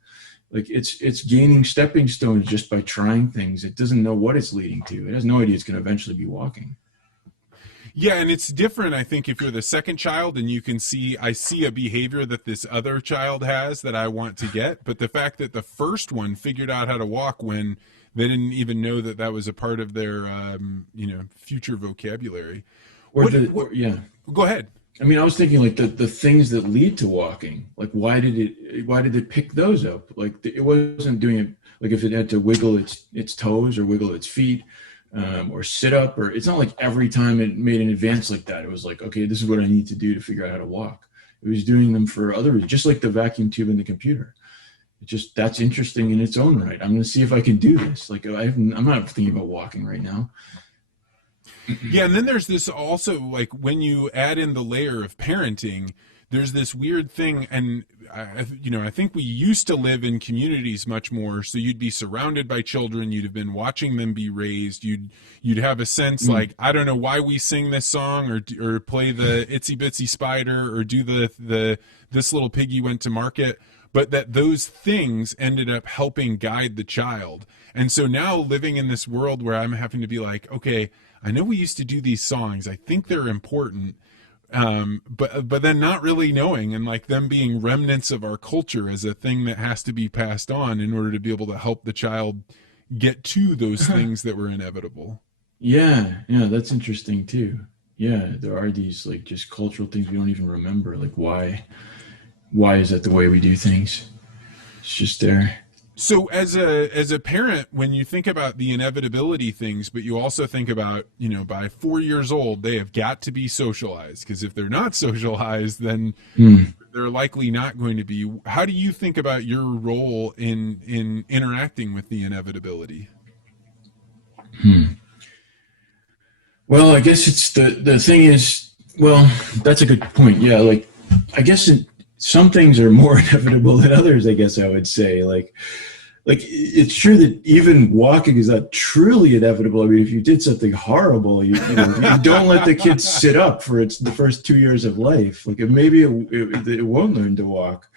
Like, it's gaining stepping stones just by trying things. It doesn't know what it's leading to. It has no idea it's going to eventually be walking. Yeah, and it's different, I think, if you're the second child and I see a behavior that this other child has that I want to get, but the fact that the first one figured out how to walk when they didn't even know that was a part of their, future vocabulary. Go ahead. I mean, I was thinking like the things that lead to walking, like why did it pick those up? Like, it wasn't doing it, like if it had to wiggle its toes or wiggle its feet, or sit up, or it's not like every time it made an advance like that, it was like, okay, this is what I need to do to figure out how to walk. It was doing them for other reasons, just like the vacuum tube in the computer. That's interesting in its own right. I'm going to see if I can do this. Like, I'm not thinking about walking right now. Yeah, and then there's this also, like, when you add in the layer of parenting, there's this weird thing, and I think we used to live in communities much more, so you'd be surrounded by children, you'd have been watching them be raised, you'd have a sense like, I don't know why we sing this song or play the Itsy Bitsy Spider or do the This Little Piggy Went to Market, but that those things ended up helping guide the child. And so now living in this world where I'm having to be like, okay, I know we used to do these songs, I think they're important, but then not really knowing, and like them being remnants of our culture as a thing that has to be passed on in order to be able to help the child get to those things that were inevitable. Yeah, that's interesting too. Yeah, there are these like just cultural things we don't even remember. Like, why is that the way we do things? It's just there. So as a parent, when you think about the inevitability things, but you also think about, by 4 years old, they have got to be socialized, because if they're not socialized, then they're likely not going to be. How do you think about your role in interacting with the inevitability? Well, I guess it's the thing is, well, that's a good point. Yeah, like, I guess some things are more inevitable than others, I guess I would say. Like it's true that even walking is not truly inevitable. I mean, if you did something horrible, you don't let the kids sit up for the first 2 years of life. Like, maybe it won't learn to walk.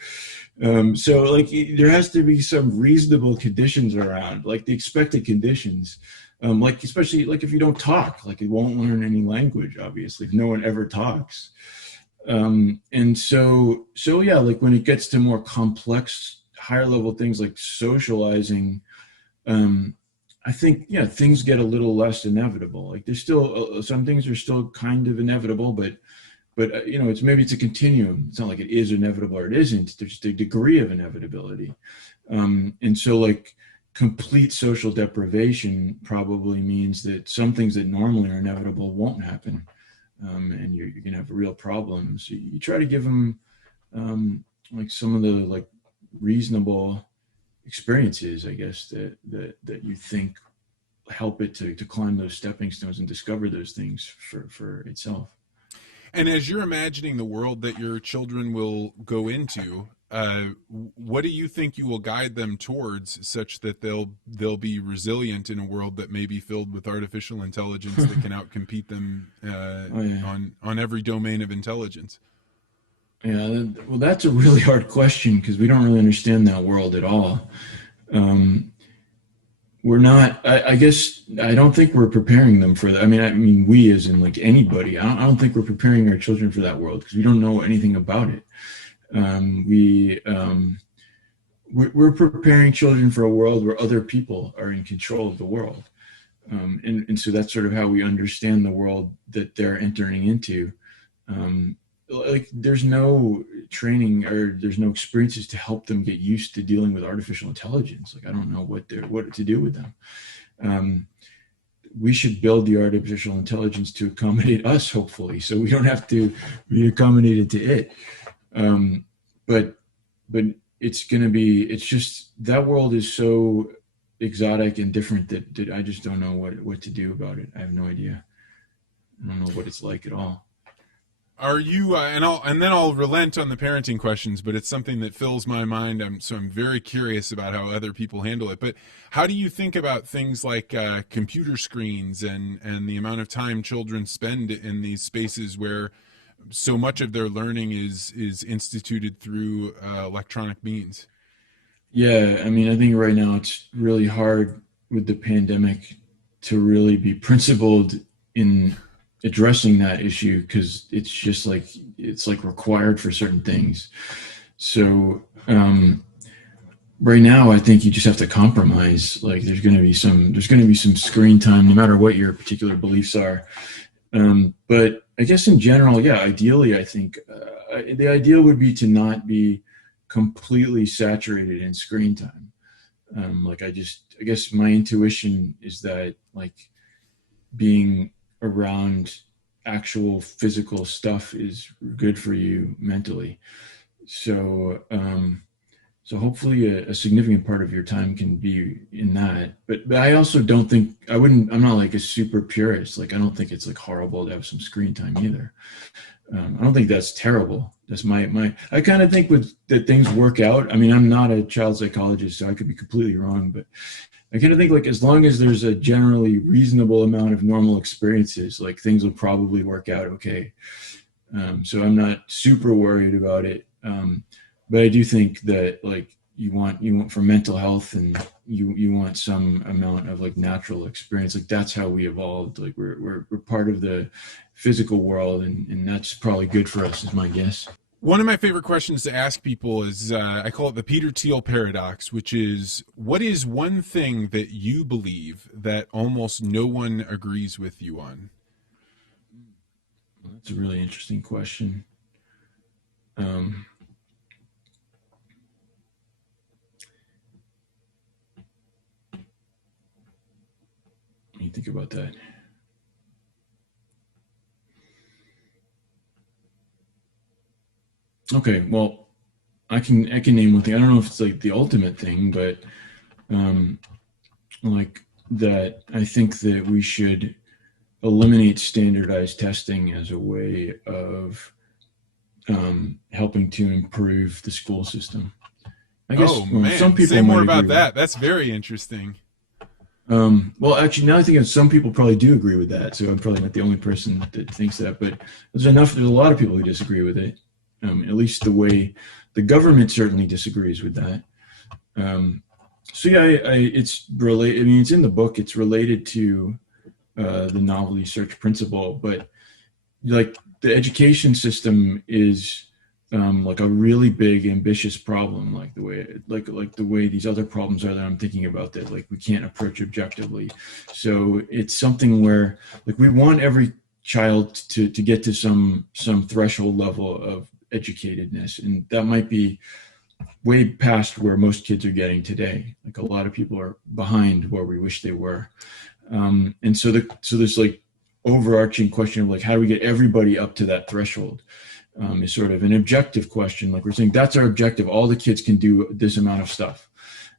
So like, there has to be some reasonable conditions around, like the expected conditions. Like, especially like if you don't talk, like it won't learn any language, obviously, if no one ever talks. And so yeah, like when it gets to more complex, higher level things like socializing, I think, yeah, things get a little less inevitable. Like, there's still some things are still kind of inevitable, but it's a continuum. It's not like it is inevitable or it isn't. There's just a degree of inevitability. And so like complete social deprivation probably means that some things that normally are inevitable won't happen, and you're going to have real problems. You try to give them like some of the like reasonable experiences, I guess, that you think help it to climb those stepping stones and discover those things for itself. And as you're imagining the world that your children will go into, what do you think you will guide them towards, such that they'll be resilient in a world that may be filled with artificial intelligence that can outcompete them on every domain of intelligence? Yeah, well, that's a really hard question because we don't really understand that world at all. We're not. I guess I don't think we're preparing them for that. I mean, we as in like anybody. I don't think we're preparing our children for that world because we don't know anything about it. We're preparing children for a world where other people are in control of the world, and so that's sort of how we understand the world that they're entering into. Like there's no training or there's no experiences to help them get used to dealing with artificial intelligence. Like I don't know what to do with them. We should build the artificial intelligence to accommodate us, hopefully, so we don't have to be accommodated to it. But it's just that world is so exotic and different that I just don't know what to do about it. I have no idea. I don't know what it's like at all. Are you and then I'll relent on the parenting questions, but it's something that fills my mind. I'm very curious about how other people handle it. But how do you think about things like computer screens and the amount of time children spend in these spaces where so much of their learning is instituted through electronic means? Yeah, I mean, I think right now it's really hard with the pandemic to really be principled in addressing that issue because it's just like required for certain things. So right now I think you just have to compromise. Like there's going to be some screen time no matter what your particular beliefs are. But I guess in general, yeah, ideally I think the ideal would be to not be completely saturated in screen time. I guess my intuition is that like being around actual physical stuff is good for you mentally. So hopefully a significant part of your time can be in that. But I also don't think I'm not like a super purist. Like I don't think it's like horrible to have some screen time either. I don't think that's terrible. That's I kind of think that things work out. I mean, I'm not a child psychologist, so I could be completely wrong, but I kind of think like as long as there's a generally reasonable amount of normal experiences, like things will probably work out okay. So I'm not super worried about it. But I do think that like you want for mental health and you want some amount of like natural experience. Like that's how we evolved. Like we're part of the physical world and that's probably good for us is my guess. One of my favorite questions to ask people is, I call it the Peter Thiel paradox, which is, what is one thing that you believe that almost no one agrees with you on? That's a really interesting question. Let me think about that. Okay, well, I can name one thing. I don't know if it's like the ultimate thing, but like that I think that we should eliminate standardized testing as a way of helping to improve the school system. I guess some people say more about that. That's very interesting. Well, actually, now I think some people probably do agree with that, so I'm probably not the only person that thinks that, but there's a lot of people who disagree with it. At least the way the government certainly disagrees with that. So yeah, it's related. I mean, it's in the book. It's related to the novelty search principle, but like the education system is like a really big, ambitious problem. Like the way these other problems are that I'm thinking about that like we can't approach objectively. So it's something where like we want every child to get to some threshold level of educatedness, and that might be way past where most kids are getting today. Like a lot of people are behind where we wish they were. And so this like overarching question of like, how do we get everybody up to that threshold? Is sort of an objective question. Like we're saying, that's our objective. All the kids can do this amount of stuff.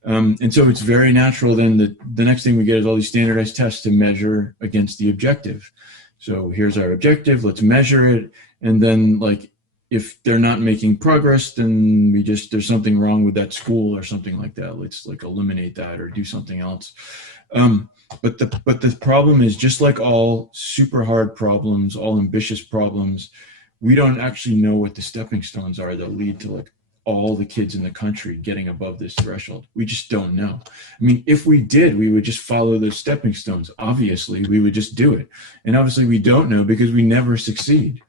And so it's very natural then that the next thing we get is all these standardized tests to measure against the objective. So here's our objective, let's measure it. And then like, if they're not making progress, then there's something wrong with that school or something like that. Let's like eliminate that or do something else. But the problem is, just like all super hard problems, all ambitious problems, we don't actually know what the stepping stones are that lead to like all the kids in the country getting above this threshold. We just don't know. I mean, if we did, we would just follow those stepping stones. Obviously, we would just do it. And obviously we don't know because we never succeed.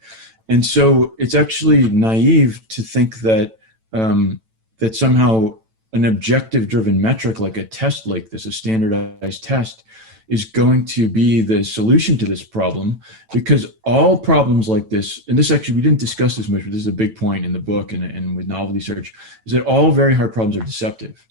And so it's actually naive to think that that somehow an objective-driven metric like a test like this, a standardized test, is going to be the solution to this problem, because all problems like this, and this actually, we didn't discuss this much, but this is a big point in the book and with Novelty Search, is that all very hard problems are deceptive.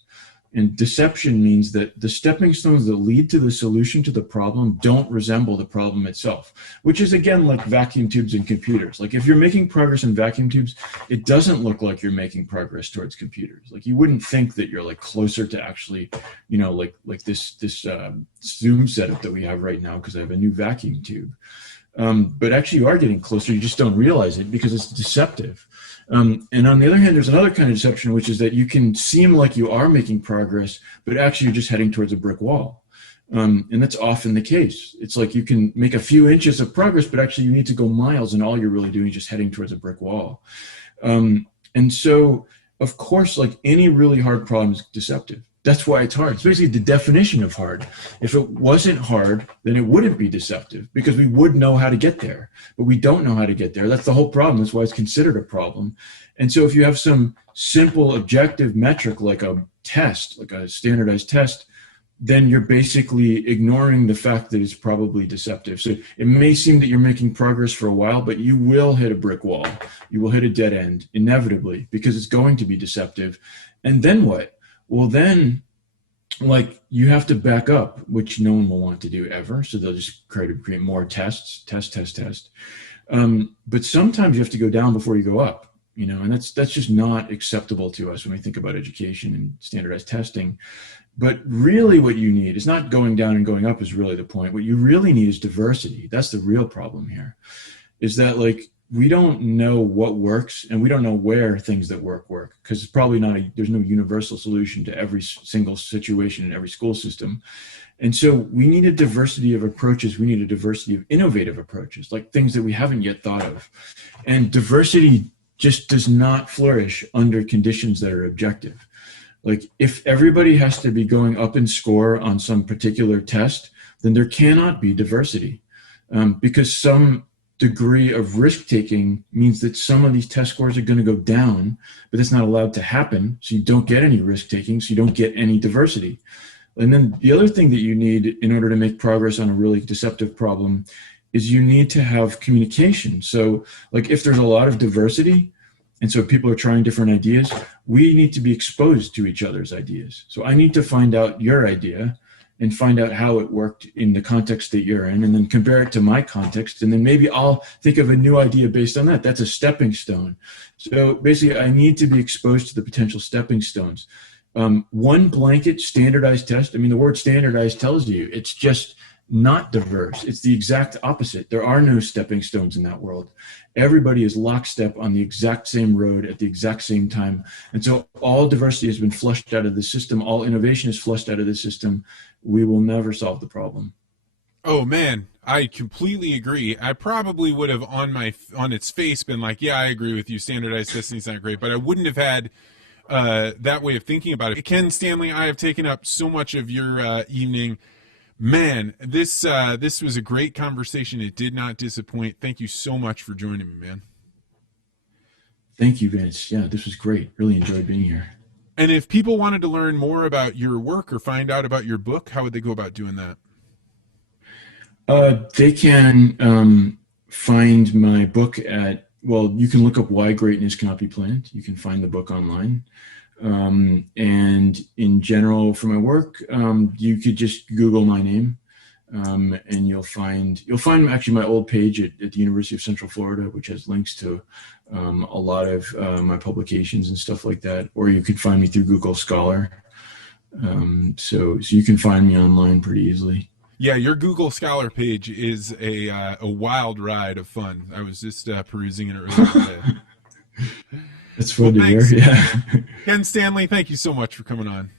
And deception means that the stepping stones that lead to the solution to the problem don't resemble the problem itself, which is, again, like vacuum tubes and computers. Like if you're making progress in vacuum tubes, it doesn't look like you're making progress towards computers. Like you wouldn't think that you're like closer to actually, you know, like this Zoom setup that we have right now because I have a new vacuum tube. But actually you are getting closer. You just don't realize it because it's deceptive. And on the other hand, there's another kind of deception, which is that you can seem like you are making progress, but actually you're just heading towards a brick wall. And that's often the case. It's like you can make a few inches of progress, but actually you need to go miles, and all you're really doing is just heading towards a brick wall. And so, of course, like any really hard problem is deceptive. That's why it's hard. It's basically the definition of hard. If it wasn't hard, then it wouldn't be deceptive because we would know how to get there, but we don't know how to get there. That's the whole problem. That's why it's considered a problem. And so if you have some simple objective metric like a test, like a standardized test, then you're basically ignoring the fact that it's probably deceptive. So it may seem that you're making progress for a while, but you will hit a brick wall. You will hit a dead end inevitably because it's going to be deceptive. And then what? Well, then, like, you have to back up, which no one will want to do ever. So they'll just create more tests, test. But sometimes you have to go down before you go up, you know, and that's just not acceptable to us when we think about education and standardized testing. But really what you need is not going down and going up is really the point. What you really need is diversity. That's the real problem here, is that like, we don't know what works and we don't know where things that work because it's probably there's no universal solution to every single situation in every school system. And so we need a diversity of approaches. We need a diversity of innovative approaches, like things that we haven't yet thought of. And diversity just does not flourish under conditions that are objective. Like if everybody has to be going up in score on some particular test, then there cannot be diversity because some degree of risk-taking means that some of these test scores are going to go down, but that's not allowed to happen. So you don't get any risk-taking, so you don't get any diversity. And then the other thing that you need in order to make progress on a really deceptive problem is you need to have communication. So like if there's a lot of diversity, and so people are trying different ideas, we need to be exposed to each other's ideas. So I need to find out your idea and find out how it worked in the context that you're in, and then compare it to my context. And then maybe I'll think of a new idea based on that. That's a stepping stone. So basically, I need to be exposed to the potential stepping stones. One blanket standardized test, I mean, the word standardized tells you it's just not diverse. It's the exact opposite. There are no stepping stones in that world. Everybody is lockstep on the exact same road at the exact same time. And so all diversity has been flushed out of the system. All innovation is flushed out of the system. We will never solve the problem. Oh man, I completely agree. I probably would have on its face been like, yeah, I agree with you. Standardized testing is not great, but I wouldn't have had that way of thinking about it. Ken Stanley, I have taken up so much of your evening. Man, this was a great conversation. It did not disappoint. Thank you so much for joining me, man. Thank you, Vance. Yeah, this was great. Really enjoyed being here. And if people wanted to learn more about your work or find out about your book, how would they go about doing that? They can find my book you can look up Why Greatness Cannot Be Planned. You can find the book online. And in general, for my work, you could just Google my name, and you'll find actually my old page at the University of Central Florida, which has links to a lot of my publications and stuff like that. Or you could find me through Google Scholar. So you can find me online pretty easily. Yeah, your Google Scholar page is a wild ride of fun. I was just perusing it earlier today. That's fun to hear. Yeah. Ken Stanley, thank you so much for coming on.